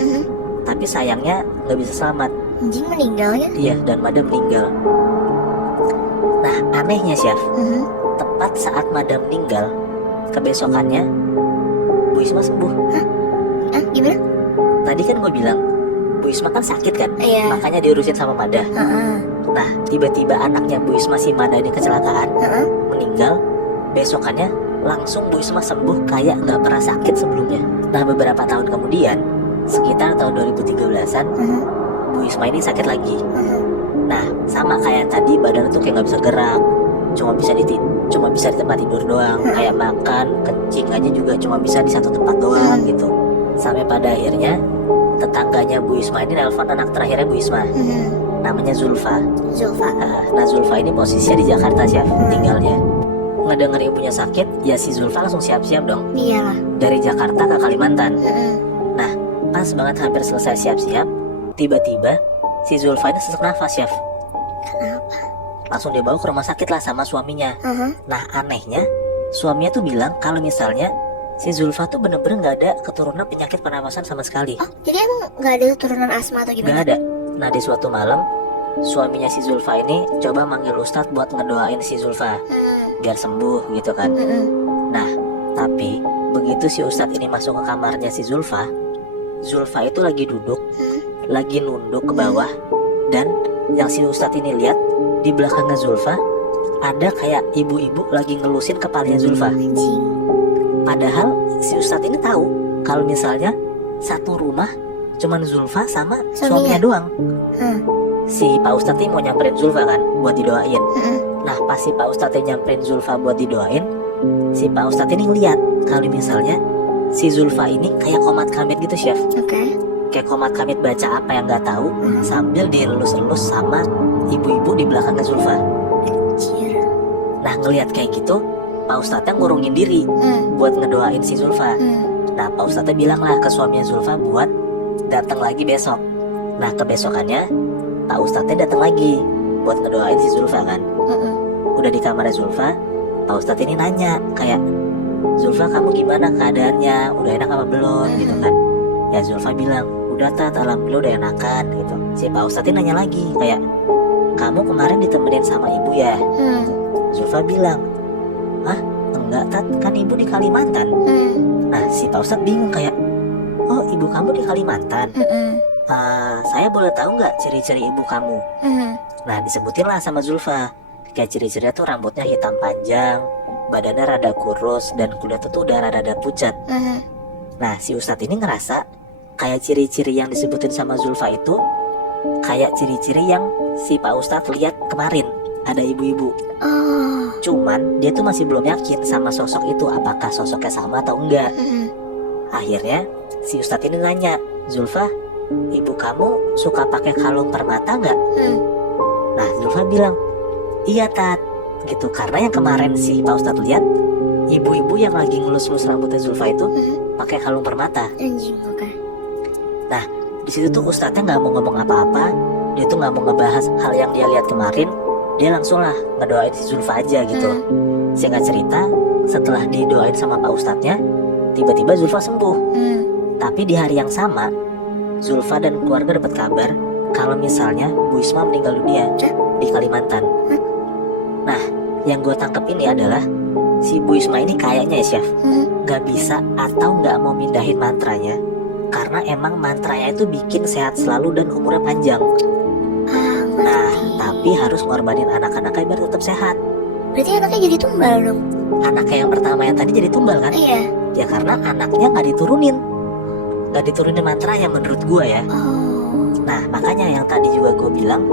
tapi sayangnya nggak bisa selamat. Anjing meninggal ya? Iya, dan Mada meninggal. Nah, anehnya, Chef, tepat saat Mada meninggal, kebesokannya Bu Isma sembuh. Ah, gimana? Tadi kan gue bilang Bu Isma kan sakit kan, Iya. makanya diurusin sama Mada. Nah, tiba-tiba anaknya Bu Isma si Mada ini kecelakaan, meninggal. Besokannya langsung Bu Isma sembuh kayak nggak pernah sakit sebelumnya. Nah, beberapa tahun kemudian, sekitar tahun 2013-an, Bu Isma ini sakit lagi. Nah, sama kayak tadi, badan tuh kayak nggak bisa gerak, cuma bisa di tempat tidur doang. Kayak makan, kencing aja juga cuma bisa di satu tempat doang gitu. Sampai pada akhirnya tetangganya Bu Isma ini nelpon anak terakhirnya Bu Isma, namanya Zulfa. Zulfa. Nah, Zulfa ini posisinya di Jakarta, Chef, tinggalnya. Ngedenger ibunya sakit, ya si Zulfa langsung siap-siap dong Iyalah. dari Jakarta ke Kalimantan. Nah, pas banget hampir selesai siap-siap, tiba-tiba si Zulfa ini sesak nafas, Chef. Kenapa? Langsung dibawa ke rumah sakit lah sama suaminya. Nah, anehnya suaminya tuh bilang kalau misalnya si Zulfa tuh bener-bener nggak ada keturunan penyakit pernapasan sama sekali. Oh, jadi emang nggak ada turunan asma atau Nggak gimana? ada. Nah, di suatu malam suaminya si Zulfa ini coba manggil Ustadz buat ngedoain si Zulfa biar sembuh gitu kan. Nah, tapi begitu si Ustadz ini masuk ke kamarnya si Zulfa, Zulfa itu lagi duduk, lagi nunduk ke bawah, dan yang si Ustadz ini lihat di belakangnya Zulfa ada kayak ibu-ibu lagi ngelusin kepalanya Zulfa. Anjing. Padahal si Ustadz ini tahu kalau misalnya satu rumah cuman Zulfa sama suaminya doang. Si Pak Ustadz ini mau nyamperin Zulfa kan buat didoain. Nah, pas si Pak Ustadz ini nyamperin Zulfa buat didoain, si Pak Ustadz ini ngeliat kalau misalnya si Zulfa ini kayak komat kamit gitu, Chef. Oke. Kayak komat kamit baca apa yang nggak tahu sambil dilus-elus sama ibu-ibu di belakangnya Zulfa. Anjir. Nah, ngeliat kayak gitu, Pak Ustadznya ngurungin diri buat ngedoain si Zulfa. Nah, Pak Ustadznya bilang lah ke suaminya Zulfa buat datang lagi besok. Nah, kebesokannya Pak Ustadznya datang lagi buat ngedoain si Zulfa kan. Udah di kamarnya Zulfa, Pak Ustadz ini nanya kayak, "Zulfa, kamu gimana keadaannya? Udah enak apa belum?" gitu kan. Ya Zulfa bilang, "Udah Tat, alhamdulillah udah enakan." gitu. Si Pak Ustadz ini nanya lagi kayak, "Kamu kemarin ditemenin sama ibu ya?" Zulfa bilang, "Ah, enggak Tat, kan ibu di Kalimantan." Nah, si Pak Ustadz bingung kayak, "Oh, ibu kamu di Kalimantan. Saya boleh tahu nggak ciri-ciri ibu kamu? Nah, disebutin lah sama Zulfa. Kayak ciri-cirinya tuh rambutnya hitam panjang, badannya rada kurus, dan kulitnya tuh udah rada pucat. Nah, si Ustadz ini ngerasa kayak ciri-ciri yang disebutin sama Zulfa itu kayak ciri-ciri yang si Pak Ustadz lihat kemarin ada ibu-ibu. Cuman dia tuh masih belum yakin sama sosok itu, apakah sosoknya sama atau enggak. Akhirnya si Ustadz ini nanya, Zulfa, ibu kamu suka pakai kalung permata nggak? Nah, Zulfa bilang, iya Tat, gitu. Karena yang kemarin si Pak Ustadz lihat ibu-ibu yang lagi ngelus-ngelus rambutnya Zulfa itu pakai kalung permata. Nah, di situ tuh Ustadznya nggak mau ngomong apa-apa. Dia tuh nggak mau ngebahas hal yang dia lihat kemarin. Dia langsung lah ngedoain si Zulfa aja gitu. Singkat cerita, setelah didoain sama Pak Ustadznya, tiba-tiba Zulfa sembuh. Tapi di hari yang sama, Zulfa dan keluarga dapat kabar kalau misalnya Bu Isma meninggal dunia di Kalimantan. Nah, yang gue tangkap ini adalah si Bu Isma ini kayaknya ya Chef, gak bisa atau gak mau mindahin mantranya karena emang mantranya itu bikin sehat selalu dan umurnya panjang. Nah, tapi harus ngorbanin anak-anaknya biar tetap sehat. Berarti anaknya jadi tumbal dong? Anaknya yang pertama yang tadi jadi tumbal kan? Iya. Ya karena anaknya gak diturunin mantranya menurut gue ya. Nah, makanya yang tadi juga gue bilang,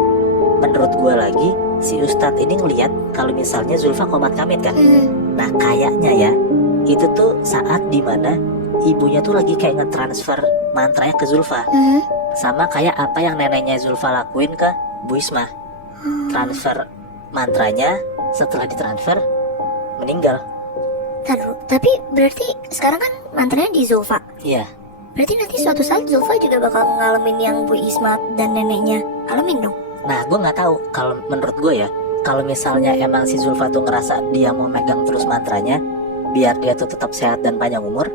menurut gue lagi si Ustadz ini ngeliat kalau misalnya Zulfa komat kamit kan. Nah, kayaknya ya itu tuh saat dimana ibunya tuh lagi kayak ngetransfer mantranya ke Zulfa. Sama kayak apa yang neneknya Zulfa lakuin ke Bu Isma. Transfer mantranya, setelah ditransfer meninggal. Taruh, tapi berarti sekarang kan mantranya di Zulfa. Iya. Berarti nanti suatu saat Zulfa juga bakal ngalamin yang Bu Isma dan neneknya alamin dong. Nah, gue nggak tahu. Kalau menurut gue ya, kalau misalnya emang si Zulfa tuh ngerasa dia mau megang terus mantranya biar dia tuh tetap sehat dan panjang umur,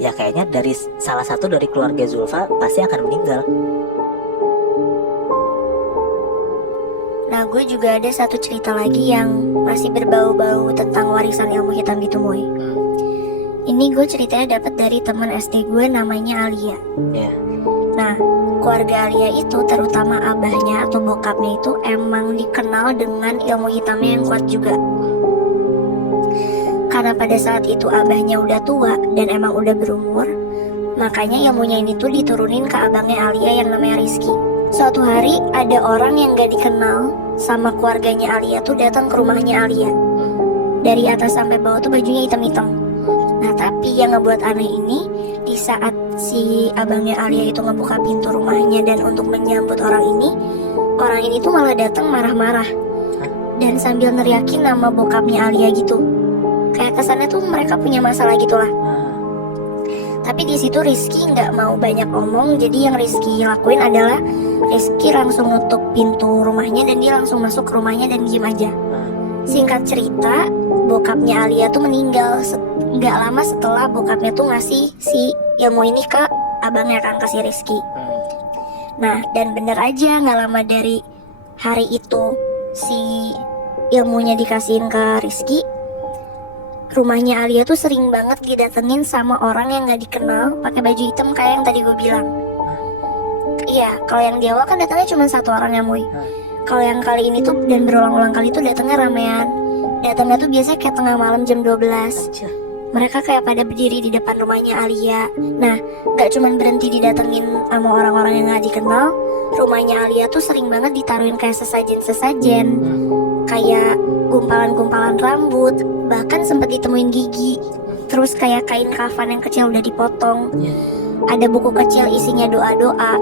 ya kayaknya dari salah satu dari keluarga Zulfa pasti akan meninggal. Nah, gue juga ada satu cerita lagi yang masih berbau-bau tentang warisan ilmu hitam gitu, Moy. Ini gue ceritanya dapat dari teman SD gue namanya Alia. Nah, keluarga Alia itu terutama abahnya atau bokapnya itu emang dikenal dengan ilmu hitamnya yang kuat juga. Karena pada saat itu abahnya udah tua dan emang udah berumur, makanya ilmunya ini tuh diturunin ke abangnya Alia yang namanya Rizky. Suatu hari ada orang yang gak dikenal sama keluarganya Alia tuh datang ke rumahnya Alia. Dari atas sampai bawah tuh bajunya hitam-hitam. Nah, tapi yang ngebuat aneh ini, di saat si abangnya Alia itu ngebuka pintu rumahnya dan untuk menyambut orang ini tuh malah datang marah-marah dan sambil neriakin nama bokapnya Alia gitu. Kayak kesannya tuh mereka punya masalah gitulah. Tapi di situ Rizky nggak mau banyak omong, jadi yang Rizky lakuin adalah Rizky langsung nutup pintu rumahnya dan dia langsung masuk ke rumahnya dan diem aja. Singkat cerita, bokapnya Alia tuh meninggal nggak lama setelah bokapnya tuh ngasih si ilmu ini ke abangnya kan, ke si Rizky. Nah, dan bener aja nggak lama dari hari itu si ilmunya dikasihin ke Rizky, rumahnya Alia tuh sering banget didatengin sama orang yang nggak dikenal pakai baju hitam kayak yang tadi gue bilang. Iya, kalau yang di awal kan datangnya cuma satu orang ya, Moy. Kalau yang kali ini tuh dan berulang-ulang kali tuh datangnya ramean. Datangnya tuh biasanya kayak tengah malam jam 12. Mereka kayak pada berdiri di depan rumahnya Alia. Nah, gak cuman berhenti didatengin sama orang-orang yang gak dikenal, rumahnya Alia tuh sering banget ditaruhin kayak sesajen-sesajen, kayak gumpalan-gumpalan rambut, bahkan sempat ditemuin gigi. Terus kayak kain kafan yang kecil udah dipotong. Ada buku kecil isinya doa-doa.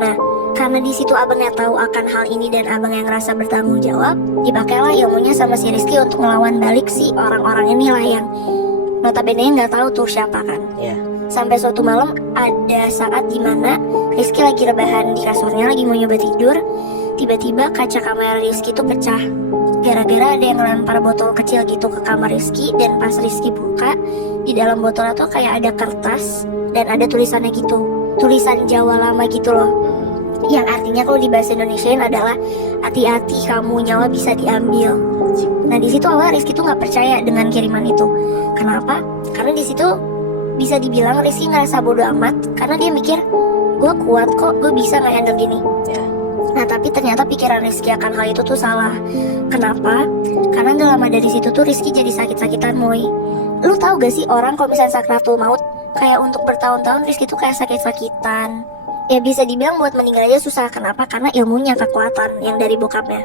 Nah, karena di situ abangnya tahu akan hal ini dan abang yang ngerasa bertanggung jawab, dipakailah ilmunya sama si Rizky untuk ngelawan balik si orang-orang inilah yang notabene nggak tahu tuh siapa kan. Sampai suatu malam ada saat dimana Rizky lagi rebahan di kasurnya, lagi mau nyoba tidur, tiba-tiba kaca kamar Rizky tuh pecah. Gara-gara ada yang ngelempar botol kecil gitu ke kamar Rizky, dan pas Rizky buka, di dalam botol itu kayak ada kertas dan ada tulisannya gitu, tulisan Jawa lama gitu loh. Yang artinya kalau di bahasa Indonesiain adalah hati-hati kamu, nyawa bisa diambil. Nah, di situ awal Rizky tuh nggak percaya dengan kiriman itu. Kenapa? Karena di situ bisa dibilang Rizky ngerasa bodo amat karena dia mikir gue kuat kok, gue bisa nge-handle gini. Nah tapi ternyata pikiran Rizky akan hal itu tuh salah. Kenapa? Karena gak lama dari situ tuh Rizky jadi sakit-sakitan, Moy. Lu tahu gak sih orang kalau misalnya sakratul maut, kayak untuk bertahun-tahun Rizky tuh kayak sakit-sakitan. Ya bisa dibilang buat meninggal aja susah. Kenapa? Karena ilmunya, kekuatan yang dari bokapnya.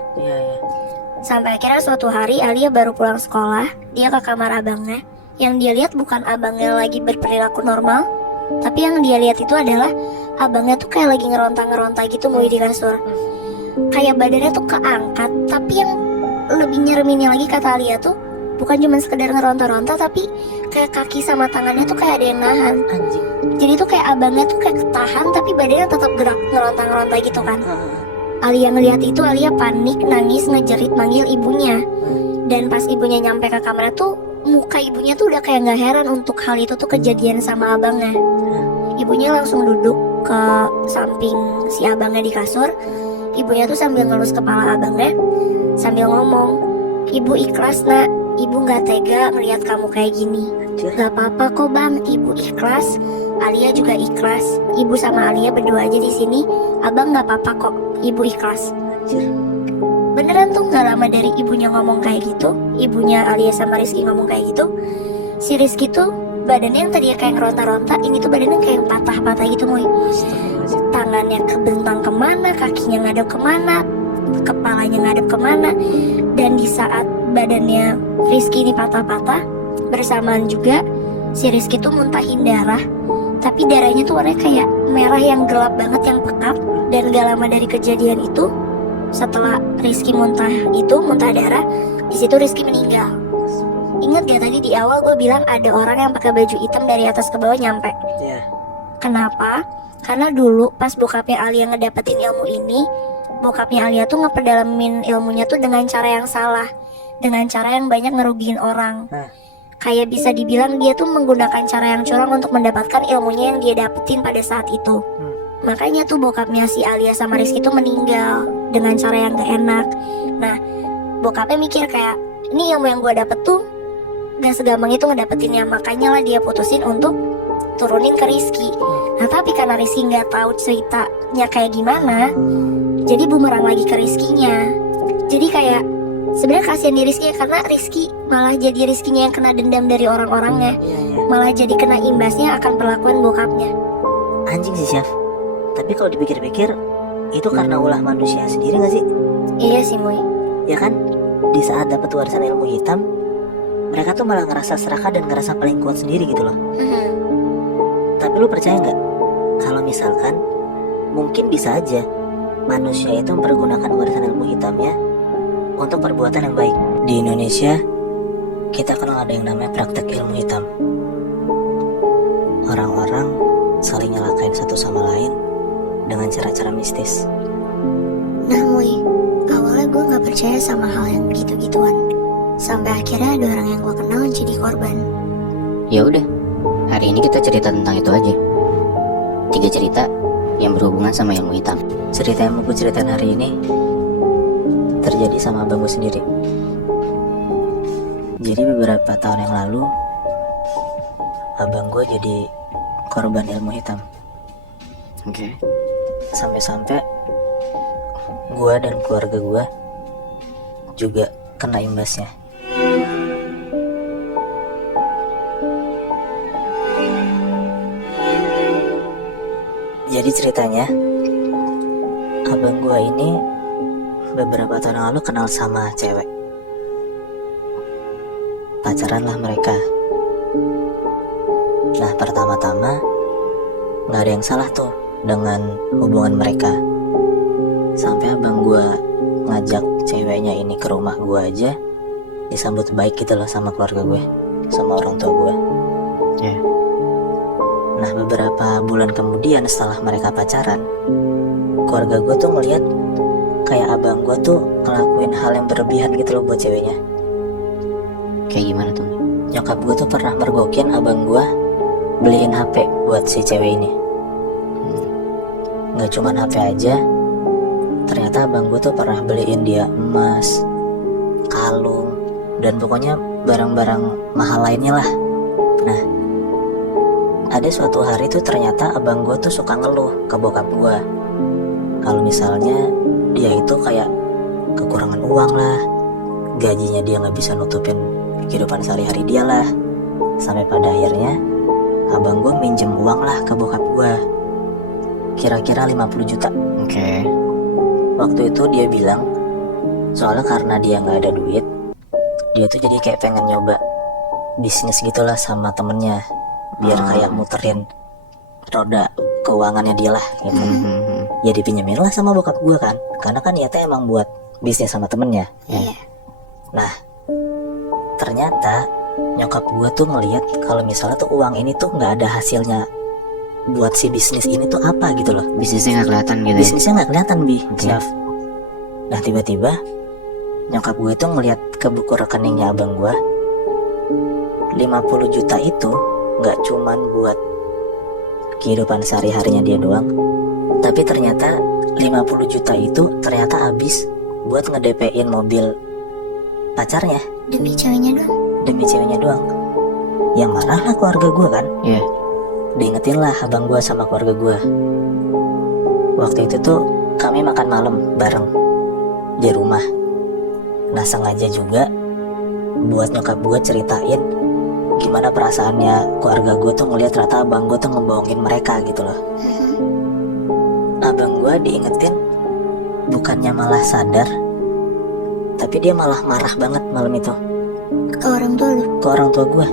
Sampai akhirnya suatu hari Alia baru pulang sekolah, dia ke kamar abangnya. Yang dia lihat bukan abangnya lagi berperilaku normal, tapi yang dia lihat itu adalah abangnya tuh kayak lagi ngeronta-ngeronta gitu mau di kasur. Kayak badannya tuh keangkat, tapi yang lebih nyereminnya lagi kata Alia tuh bukan cuma sekedar ngeronta-ronta, tapi kayak kaki sama tangannya tuh kayak ada yang nahan. Anjing. Jadi tuh kayak abangnya tuh kayak ketahan, tapi badannya tetap gerak ngeronta-ngeronta gitu kan. Alia ngelihat itu, Alia panik, nangis, ngejerit manggil ibunya. Dan pas ibunya nyampe ke kamarnya tuh muka ibunya tuh udah kayak gak heran untuk hal itu tuh kejadian sama abangnya. Ibunya langsung duduk ke samping si abangnya di kasur. Ibunya tuh sambil ngelus kepala abangnya sambil ngomong, "Ibu ikhlas nak, ibu gak tega ngeliat kamu kayak gini. Gak apa-apa kok bang, ibu ikhlas. Alia juga ikhlas. Ibu sama Alia berdua aja di sini. Abang gak apa-apa kok, ibu ikhlas." Beneran tuh gak lama dari ibunya ngomong kayak gitu, ibunya Alia sama Rizky ngomong kayak gitu, si Rizky tuh badannya yang tadinya kayak ngeronta-ronta, ini tuh badannya kayak patah-patah gitu, Moy. Tangannya kebentang kemana, kakinya ngadep kemana, kepalanya ngadep kemana. Dan di saat badannya Rizky ini patah-patah, bersamaan juga si Rizky tuh muntahin darah. Tapi darahnya tuh warnanya kayak merah yang gelap banget, yang pekat. Dan gak lama dari kejadian itu, setelah Rizky muntah darah, di situ Rizky meninggal. Ingat gak tadi di awal gue bilang ada orang yang pakai baju hitam dari atas ke bawah nyampe? Kenapa? Karena dulu pas bokapnya Alia ngedapetin ilmu ini, bokapnya Alia tuh ngeperdalamin ilmunya tuh dengan cara yang salah, dengan cara yang banyak ngerugiin orang. Kayak bisa dibilang dia tuh menggunakan cara yang curang untuk mendapatkan ilmunya yang dia dapetin pada saat itu. Makanya tuh bokapnya si Alia sama Rizky tuh meninggal dengan cara yang gak enak. Nah, bokapnya mikir kayak, ini ilmu yang gue dapet tuh gak segampang itu ngedapetinnya. Makanya lah dia putusin untuk turunin ke Rizky. Nah tapi karena Rizky gak tahu ceritanya kayak gimana, jadi bumerang lagi ke Rizkynya. Jadi kayak sebenarnya kasihan di Rizky karena Rizky malah jadi Rizkynya yang kena dendam dari orang-orangnya, malah jadi kena imbasnya akan perlakuan bokapnya. Anjing sih Chef. Tapi kalau dipikir-pikir, itu karena ulah manusia sendiri gak sih? Iya sih Moy. Ya kan? Di saat dapat warisan ilmu hitam, mereka tuh malah ngerasa serakah dan ngerasa paling kuat sendiri gitu loh. Tapi lu percaya gak? Kalau misalkan, mungkin bisa aja manusia itu mempergunakan warisan ilmu hitamnya untuk perbuatan yang baik. Di Indonesia, kita kenal ada yang namanya praktek ilmu hitam. Orang-orang saling nyalakain satu sama lain dengan cara-cara mistis. Nah Moy, awalnya gue gak percaya sama hal yang gitu-gituan. Sampai akhirnya ada orang yang gue kenal jadi korban. Ya udah, hari ini kita cerita tentang itu aja. 3 cerita yang berhubungan sama ilmu hitam. Cerita yang mau gue ceritain hari ini terjadi sama abang gue sendiri. Jadi beberapa tahun yang lalu, abang gue jadi korban ilmu hitam. Oke. Sampai-sampai gue dan keluarga gue juga kena imbasnya. Jadi ceritanya, abang gue ini beberapa tahun yang lalu kenal sama cewek. Pacaran lah mereka. Nah pertama-tama gak ada yang salah tuh dengan hubungan mereka. Sampai abang gue ngajak ceweknya ini ke rumah gue aja disambut baik gitu loh sama keluarga gue, sama orang tua gue. Nah beberapa bulan kemudian setelah mereka pacaran, keluarga gue tuh ngeliat kayak abang gue tuh ngelakuin hal yang berlebihan gitu loh buat ceweknya. Kayak gimana tuh? Nyokap gue tuh pernah mergokin abang gue beliin HP buat si cewek ini. Gak cuman HP aja, ternyata abang gue tuh pernah beliin dia emas, kalung, dan pokoknya barang-barang mahal lainnya lah. Nah ada suatu hari tuh ternyata abang gue tuh suka ngeluh ke bokap gue kalau misalnya dia itu kayak kekurangan uang lah, gajinya dia nggak bisa nutupin kehidupan sehari-hari dia lah. Sampai pada akhirnya abang gue minjem uang lah ke bokap gue, kira-kira 50 juta. Oke. Waktu itu dia bilang soalnya karena dia nggak ada duit, dia tuh jadi kayak pengen nyoba bisnis gitulah sama temennya, biar kayak muterin roda keuangannya dia lah gitu. Ya dipinjemin lah sama bokap gue kan, karena kan niatnya emang buat bisnis sama temennya. Iya. Nah ternyata nyokap gue tuh ngeliat kalau misalnya tuh uang ini tuh nggak ada hasilnya buat si bisnis ini tuh apa gitu loh. Bisnisnya nggak kelihatan gitu ya? Bisnisnya nggak kelihatan Bi, Oke. Syaf. Nah tiba-tiba nyokap gue tuh ngeliat ke buku rekeningnya abang gue, 50 juta itu nggak cuman buat kehidupan sehari-harinya dia doang, tapi ternyata 50 juta itu ternyata habis buat nge-DP-in mobil pacarnya Demi ceweknya doang. demi ceweknya doang. Ya marah lah keluarga gue kan. Iya. Diingetin lah abang gue sama keluarga gue. Waktu itu tuh kami makan malam bareng di rumah. Nah sengaja juga buat nyokap gue ceritain gimana perasaannya keluarga gue tuh ngeliat ternyata abang gue tuh ngebohongin mereka gitu loh. Abang gue diingetin bukannya malah sadar, tapi dia malah marah banget malam itu Ke orang tua lu. ke orang tua gue.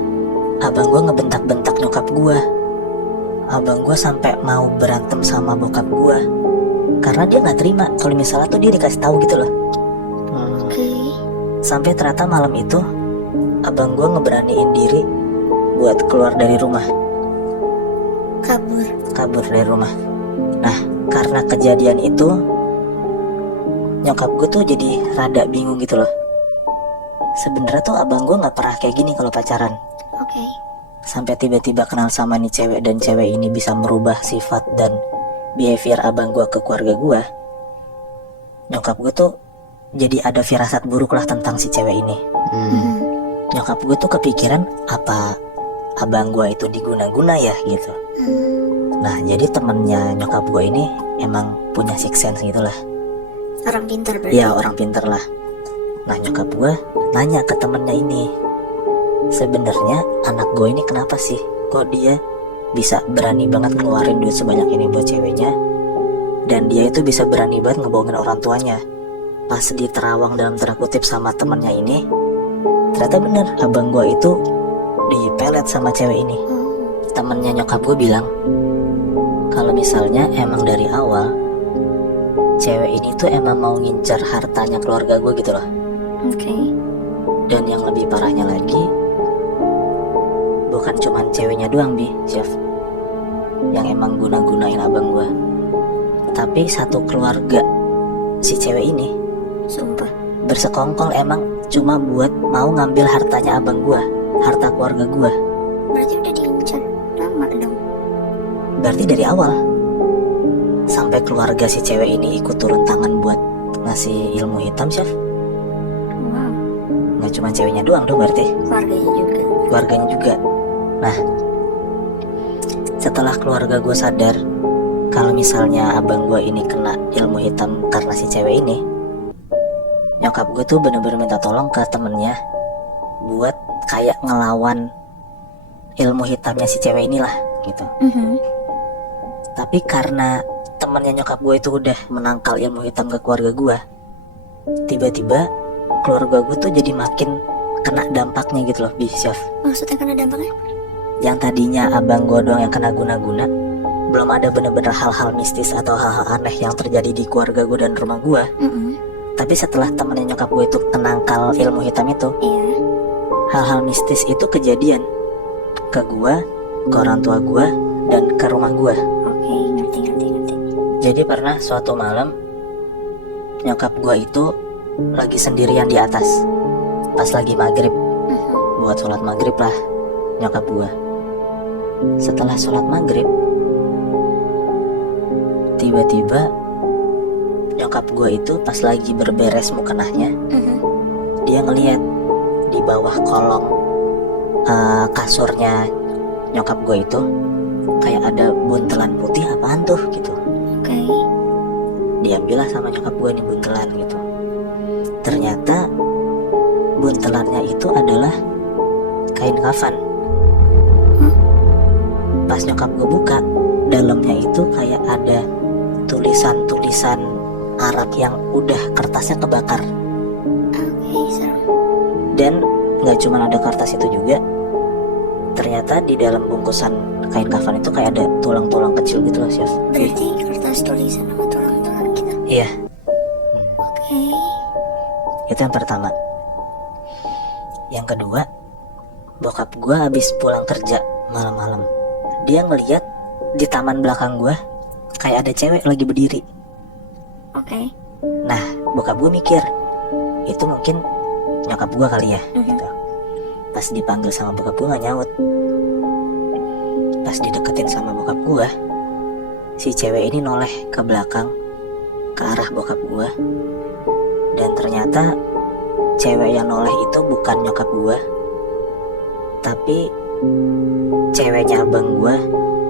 Abang gue ngebentak-bentak nyokap gue. Abang gue sampai mau berantem sama bokap gue karena dia nggak terima kalau misalnya tuh dia dikasih tahu gitu loh. Oke. Sampai ternyata malam itu abang gue ngeberaniin diri buat keluar dari rumah, kabur dari rumah. Nah karena kejadian itu nyokap gue tuh jadi rada bingung gitu loh. Sebenarnya tuh abang gue nggak pernah kayak gini kalau pacaran. Oke. Sampai tiba-tiba kenal sama nih cewek, dan cewek ini bisa merubah sifat dan behavior abang gue ke keluarga gue. Nyokap gue tuh jadi ada firasat buruk lah tentang si cewek ini. Nyokap gue tuh kepikiran apa abang gue itu diguna-guna ya gitu. Nah jadi temennya nyokap gue ini emang punya six sense gitu lah. Orang pintar berarti. Ya orang pinter lah. Nah nyokap gue nanya ke temennya ini, sebenarnya anak gue ini kenapa sih kok dia bisa berani banget ngeluarin duit sebanyak ini buat ceweknya, dan dia itu bisa berani banget ngebohongin orang tuanya. Pas diterawang dalam tanda kutip sama temennya ini, ternyata bener abang gue itu dipelet sama cewek ini. Temennya nyokap gue bilang kalau misalnya emang dari awal cewek ini tuh emang mau ngincar hartanya keluarga gue gitu loh. Oke. Dan yang lebih parahnya lagi, bukan cuman ceweknya doang Bi, Chef, yang emang guna-gunain abang gue, tapi satu keluarga si cewek ini Sumpah. bersekongkol emang cuma buat mau ngambil hartanya abang gue, harta keluarga gue. Berarti udah diincar lama dong. Berarti dari awal sampai keluarga si cewek ini ikut turun tangan buat ngasih ilmu hitam, Chef. Wow. Nggak cuma ceweknya doang dong berarti, Keluarganya juga. keluarganya juga. Nah setelah keluarga gue sadar kalau misalnya abang gue ini kena ilmu hitam karena si cewek ini, nyokap gue tuh bener-bener minta tolong ke temennya buat kayak ngelawan ilmu hitamnya si cewek inilah gitu. Tapi karena temennya nyokap gue itu udah menangkal ilmu hitam ke keluarga gue, tiba-tiba keluarga gue tuh jadi makin kena dampaknya gitu loh, Chef. Maksudnya kena dampaknya? Yang tadinya abang gue doang yang kena guna-guna, belum ada bener-bener hal-hal mistis atau hal-hal aneh yang terjadi di keluarga gue dan rumah gue. Tapi setelah temennya nyokap gue itu kenangkal ilmu hitam itu, Iya. hal-hal mistis itu kejadian ke gue, ke orang tua gue, dan ke rumah gue. Oke, ngerti. Jadi pernah suatu malam nyokap gue itu lagi sendirian di atas pas lagi maghrib, buat sholat maghrib lah nyokap gue. Setelah sholat maghrib, tiba-tiba nyokap gue itu pas lagi berberes mukenahnya, dia ngeliat di bawah kolong kasurnya nyokap gue itu kayak ada buntelan putih, apaan tuh gitu. Oke. Diambillah sama nyokap gue nih buntelan gitu. Ternyata buntelannya itu adalah kain kafan. Pas nyokap gue buka, dalamnya itu kayak ada tulisan-tulisan Arab yang udah kertasnya kebakar. Oke, serem. Dan nggak cuma ada kertas itu juga, ternyata di dalam bungkusan kain kafan itu kayak ada tulang-tulang kecil gitu loh, Chef. Berarti kertas tulisan sama tulang-tulang gitu. Iya, Oke. itu yang pertama. Yang kedua, bokap gue habis pulang kerja malam-malam, dia ngeliat di taman belakang gue kayak ada cewek lagi berdiri. Oke. Nah, bokap gue mikir itu mungkin nyokap gue kali ya gitu. Pas dipanggil sama bokap gue gak nyaut. Pas dideketin sama bokap gue, si cewek ini noleh ke belakang ke arah bokap gue. Dan ternyata cewek yang noleh itu bukan nyokap gue, tapi ceweknya abang gue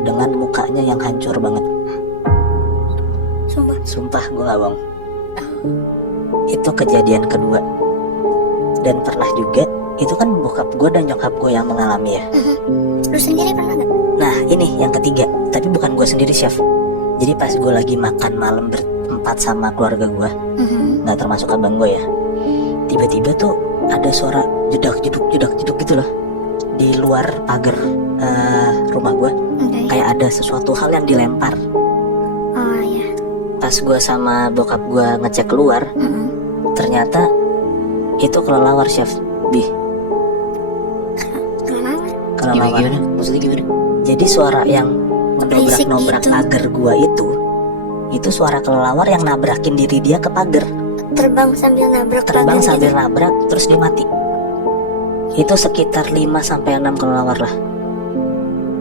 dengan mukanya yang hancur banget. Sumpah gue gak bohong. Itu kejadian kedua. Dan pernah juga, itu kan bokap gue dan nyokap gue yang mengalami ya. Lu sendiri pernah gak? Nah ini yang ketiga, tapi bukan gue sendiri, Chef. Jadi pas gue lagi makan malam berempat sama keluarga gue, gak termasuk abang gue ya, tiba-tiba tuh ada suara jedak jeduk gitu loh di luar pagar rumah gue. Kayak ada sesuatu hal yang dilempar. Oh ya. Pas gue sama bokap gue ngecek keluar, ternyata itu kelelawar, Chef. Kelelawar. Gimana? Maksudnya gimana? Jadi suara yang Berisik ngebrak-nobrak gitu. pagar gua itu suara kelelawar yang nabrakin diri dia ke pagar. Terbang sambil nabrak. Terbang pagar sambil gitu. nabrak terus dia mati. Itu sekitar 5-6 kelelawar lah.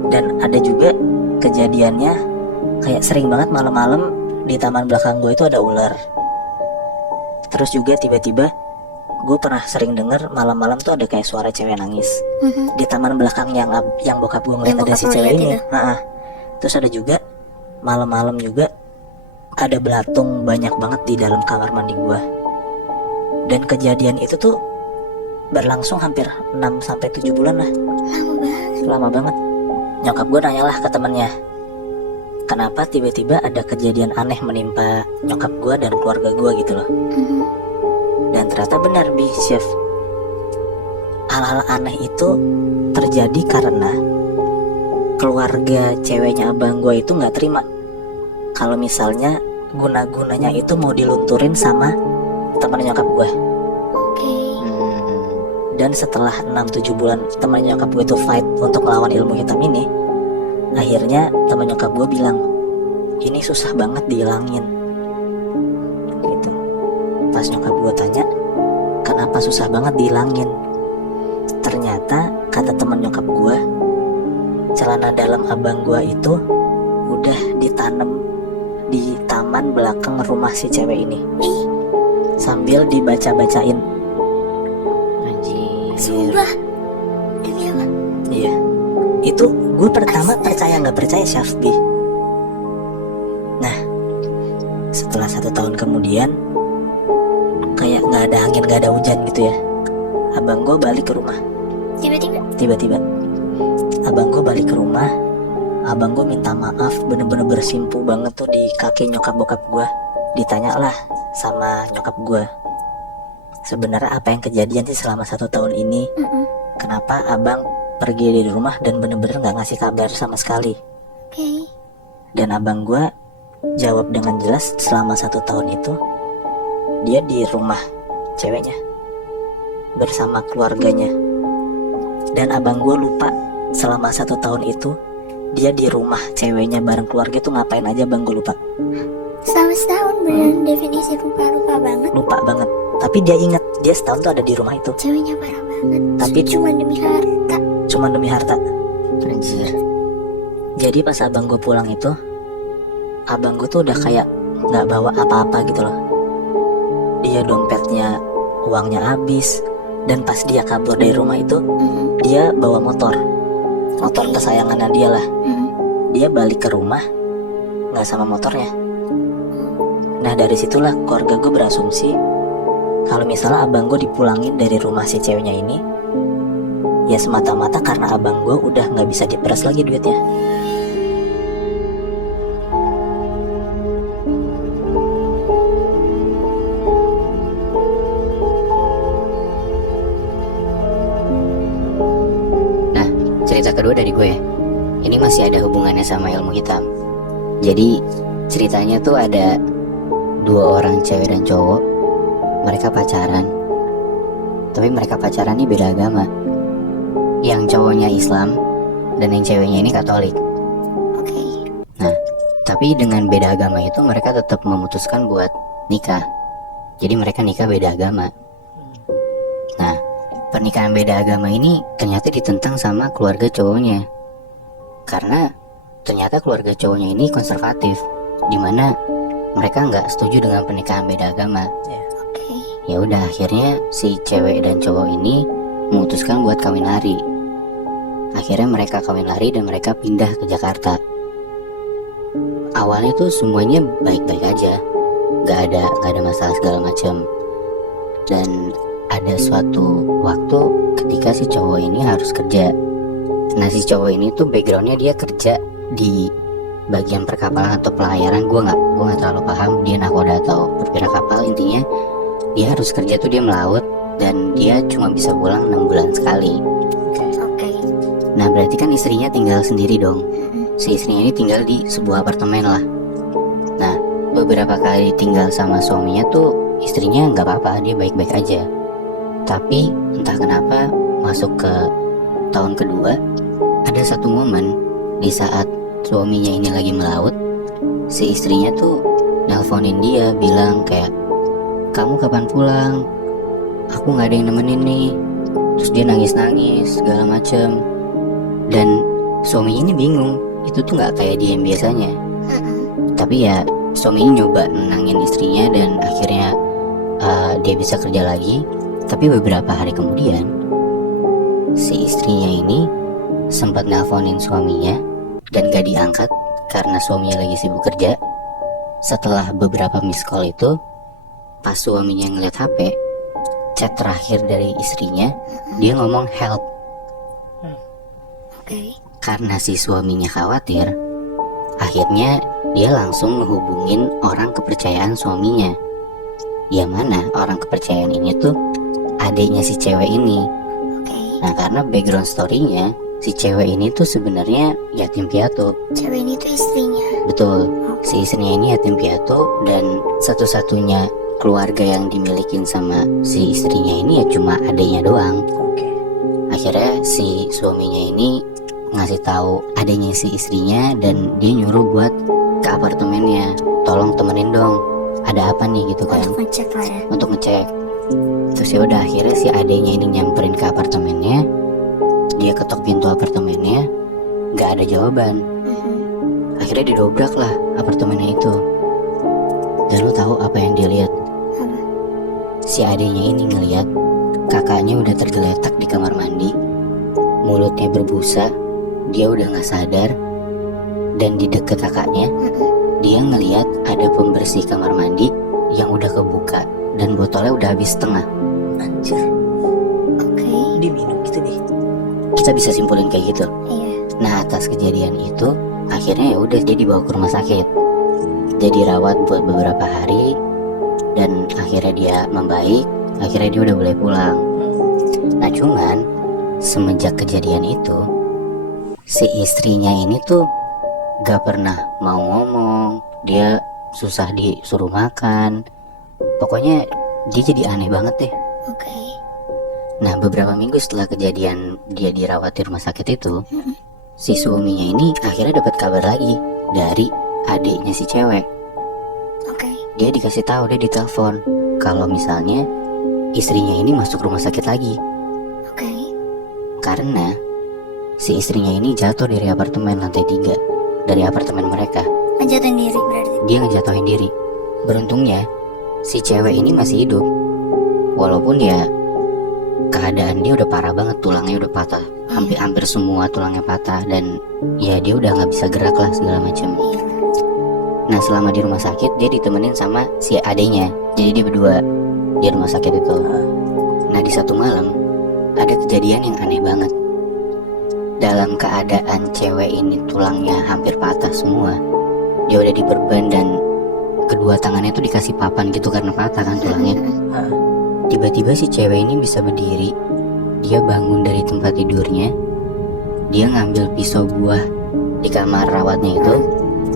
Dan ada juga kejadiannya kayak sering banget malam-malam di taman belakang gua itu ada ular. Terus juga tiba-tiba gue pernah sering denger malam-malam tuh ada kayak suara cewek nangis di taman belakang yang bokap gue ngeliat Yang ada bokap si lu cewek liat ini. itu. Terus ada juga malam-malam juga ada belatung banyak banget di dalam kamar mandi gue. Dan kejadian itu tuh berlangsung hampir 6-7 bulan lah. Lama banget. Nyokap gue nanyalah ke temennya, kenapa tiba-tiba ada kejadian aneh menimpa nyokap gue dan keluarga gue gitu loh. Dan ternyata benar, Chef. Hal-hal aneh itu terjadi karena keluarga ceweknya abang gue itu nggak terima kalau misalnya guna-gunanya itu mau dilunturin sama teman nyokap gue. Oke. Dan setelah 6-7 bulan teman nyokap gue itu fight untuk melawan ilmu hitam ini, akhirnya teman nyokap gue bilang, ini susah banget dihilangin gitu. Pas nyokap gue tanya, kenapa susah banget dihilangin? Ternyata kata teman nyokap gue, celana dalam abang gue itu udah ditanam di taman belakang rumah si cewek ini. Sambil dibaca-bacain. Anjir. Sumpah. Demi apa? Iya. Itu gue pertama percaya nggak percaya, Syafbi. Nah, setelah 1 tahun kemudian, kayak nggak ada angin, nggak ada hujan gitu ya, abang gue balik ke rumah. Tiba-tiba abang gue balik ke rumah. Abang gue minta maaf, bener-bener bersimpu banget tuh di kaki nyokap bokap gue. Ditanya lah sama nyokap gue, sebenarnya apa yang kejadian sih selama 1 tahun ini? Kenapa abang pergi dari rumah dan bener-bener gak ngasih kabar sama sekali? Oke. Dan abang gue jawab dengan jelas, selama 1 tahun itu dia di rumah ceweknya bersama keluarganya. Dan abang gue lupa selama 1 tahun itu dia di rumah ceweknya bareng keluarga tuh ngapain aja, bang gue lupa. Selama setahun beneran definisi lupa banget. Lupa banget. Tapi dia ingat dia setahun tuh ada di rumah itu. Ceweknya parah banget. Tapi cuma demi harta. Cuma demi harta. Anjir. Jadi pas abang gue pulang itu, abang gue tuh udah kayak nggak bawa apa-apa gitu loh. Dia dompetnya, uangnya habis. Dan pas dia kabur dari rumah itu, dia bawa motor kesayangannya dia lah. dia balik ke rumah nggak sama motornya. Nah dari situlah keluarga gue berasumsi kalau misalnya abang gue dipulangin dari rumah si ceweknya ini, ya semata-mata karena abang gue udah nggak bisa diperas lagi duitnya. Nah, cerita kedua dari gue. Ini masih ada hubungannya sama ilmu hitam. Jadi ceritanya tuh ada dua orang cewek dan cowok. Mereka pacaran. Tapi mereka pacaran ini beda agama. Yang cowoknya Islam dan yang ceweknya ini Katolik. Oke. Nah, tapi dengan beda agama itu mereka tetap memutuskan buat nikah. Jadi mereka nikah beda agama. Nah, pernikahan beda agama ini ternyata ditentang sama keluarga cowoknya. Karena ternyata keluarga cowoknya ini konservatif, dimana mereka nggak setuju dengan pernikahan beda agama. Oke. Ya udah, akhirnya si cewek dan cowok ini memutuskan buat kawin lari. Akhirnya mereka kawin lari dan mereka pindah ke Jakarta. Awalnya tuh semuanya baik-baik aja, nggak ada masalah segala macam. Dan ada suatu waktu ketika si cowok ini harus kerja. Nah si cowok ini tuh backgroundnya dia kerja di bagian perkapalan atau pelayaran. Gue nggak terlalu paham dia nakoda atau perwira kapal. Intinya dia harus kerja tuh, dia melaut dan dia cuma bisa pulang 6 bulan sekali. Oke. Nah berarti kan istrinya tinggal sendiri dong. Si istrinya ini tinggal di sebuah apartemen lah. Nah beberapa kali tinggal sama suaminya tuh istrinya nggak apa-apa, dia baik-baik aja. Tapi entah kenapa masuk ke tahun kedua, ada satu momen di saat suaminya ini lagi melaut, si istrinya tuh nelponin dia bilang kayak, kamu kapan pulang? Aku nggak ada yang nemenin nih. Terus dia nangis-nangis segala macem. Dan suaminya ini bingung, itu tuh nggak kayak dia yang biasanya. Tapi ya suaminya nyoba nenangin istrinya dan akhirnya dia bisa kerja lagi. Tapi beberapa hari kemudian si istrinya ini sempat nelponin suaminya dan gak diangkat karena suaminya lagi sibuk kerja. Setelah beberapa miss call itu, pas suaminya ngeliat HP, chat terakhir dari istrinya, dia ngomong help. Oke. Karena si suaminya khawatir, akhirnya dia langsung menghubungin orang kepercayaan suaminya. Yang mana orang kepercayaan ini tuh adiknya si cewek ini. Oke. Nah karena background story-nya, si cewek ini tuh sebenarnya yatim piatu. Cewek ini tuh istrinya. Betul, si istrinya ini yatim piatu dan satu-satunya keluarga yang dimilikin sama si istrinya ini ya cuma adiknya doang. Oke. Akhirnya si suaminya ini ngasih tahu adiknya si istrinya dan dia nyuruh buat ke apartemennya, tolong temenin dong, ada apa nih gitu kan, Untuk ngecek lah ya. untuk ngecek. Terus ya udah akhirnya si adiknya ini nyamperin ke apartemennya, dia ketok pintu apartemennya, nggak ada jawaban. Akhirnya didobrak lah apartemennya itu. Dan lo tahu apa yang dia lihat? Apa? Si adiknya ini ngelihat kakaknya udah tergeletak di kamar mandi, mulutnya berbusa, dia udah nggak sadar. Dan di deket kakaknya, dia ngelihat ada pembersih kamar mandi yang udah kebuka dan botolnya udah habis setengah. Anjir, Oke. dia minum gitu nih. Kita bisa simpulin kayak gitu. Iya. Nah atas kejadian itu, akhirnya ya udah dia dibawa ke rumah sakit. Dia dirawat buat beberapa hari dan akhirnya dia membaik. Akhirnya dia udah boleh pulang. Nah cuman semenjak kejadian itu, si istrinya ini tuh gak pernah mau ngomong. Dia susah disuruh makan. Pokoknya dia jadi aneh banget deh. Oke. Nah beberapa minggu setelah kejadian dia dirawat di rumah sakit itu, si suaminya ini akhirnya dapat kabar lagi dari adiknya si cewek. Oke. Dia dikasih tahu, dia ditelepon kalau misalnya istrinya ini masuk rumah sakit lagi Oke. karena si istrinya ini jatuh dari apartemen lantai 3, dari apartemen mereka. Ngejatuhin diri berarti. Dia ngejatuhin diri. Beruntungnya si cewek ini masih hidup, walaupun ya keadaan dia udah parah banget, tulangnya udah patah. hampir semua tulangnya patah dan ya dia udah nggak bisa gerak lah segala macam. Iya. Nah selama di rumah sakit dia ditemenin sama si adenya, jadi dia berdua di rumah sakit itu. Nah di satu malam ada kejadian yang aneh banget. Dalam keadaan cewek ini tulangnya hampir patah semua, dia udah diperban dan kedua tangannya tuh dikasih papan gitu karena patah kan tulangnya. Tiba-tiba si cewek ini bisa berdiri. Dia bangun dari tempat tidurnya. Dia ngambil pisau buah di kamar rawatnya itu.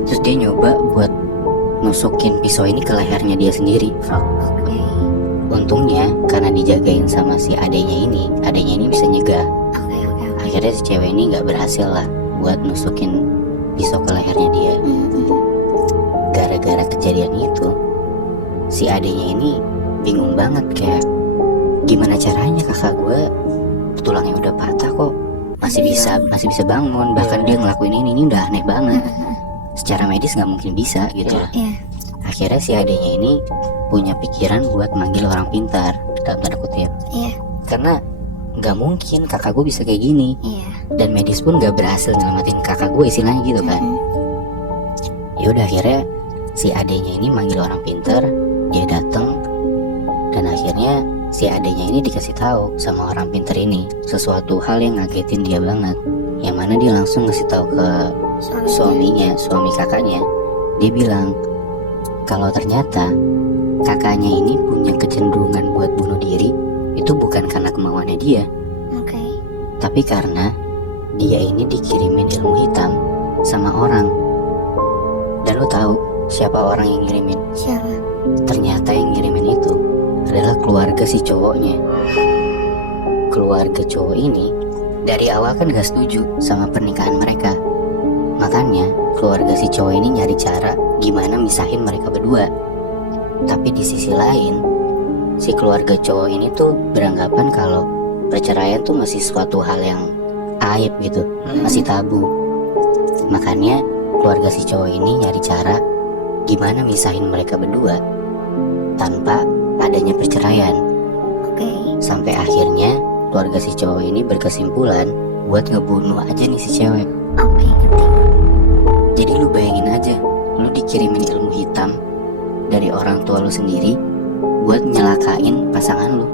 Terus dia nyoba buat nusukin pisau ini ke lehernya dia sendiri. Oke. Untungnya karena dijagain sama si adenya ini bisa nyegah. Oke. Akhirnya si cewek ini nggak berhasil lah buat nusukin pisau ke lehernya dia. Gara-gara kejadian itu, si adenya ini bingung banget kayak gimana caranya kakak gue tulangnya udah patah kok masih bisa bangun, bahkan dia ngelakuin ini udah aneh banget. Secara medis nggak mungkin bisa gitu. Iya. Akhirnya si adenya ini punya pikiran buat manggil orang pintar dalam tanda kutip. Iya. Karena nggak mungkin kakak gue bisa kayak gini. Iya. Dan medis pun nggak berhasil nyelamatin kakak gue istilahnya gitu kan. Ya udah akhirnya si adenya ini manggil orang pintar, dia datang dan akhirnya si adenya ini dikasih tahu sama orang pintar ini sesuatu hal yang ngagetin dia banget. Yang mana dia langsung ngasih tahu ke suami kakaknya. Dia bilang kalau ternyata kakaknya ini punya kecenderungan buat bunuh diri itu bukan karena kemauannya dia, Oke. tapi karena dia ini dikirimin ilmu hitam sama orang. Dan lo tahu siapa orang yang ngirimin? Siapa? Ternyata yang ngirimin itu adalah keluarga si cowoknya. Keluarga cowok ini dari awal kan gak setuju sama pernikahan mereka. Makanya keluarga si cowok ini nyari cara gimana misahin mereka berdua. Tapi di sisi lain, si keluarga cowok ini tuh beranggapan kalau perceraian tuh masih suatu hal yang aib gitu, masih tabu. Makanya keluarga si cowok ini nyari cara gimana misahin mereka berdua tanpa adanya perceraian. Oke. Sampai akhirnya keluarga si cowok ini berkesimpulan buat ngebunuh aja nih si cewek. Oke, ngerti. Jadi lu bayangin aja, lu dikirimin ilmu hitam dari orang tua lu sendiri buat nyelakain pasangan lu.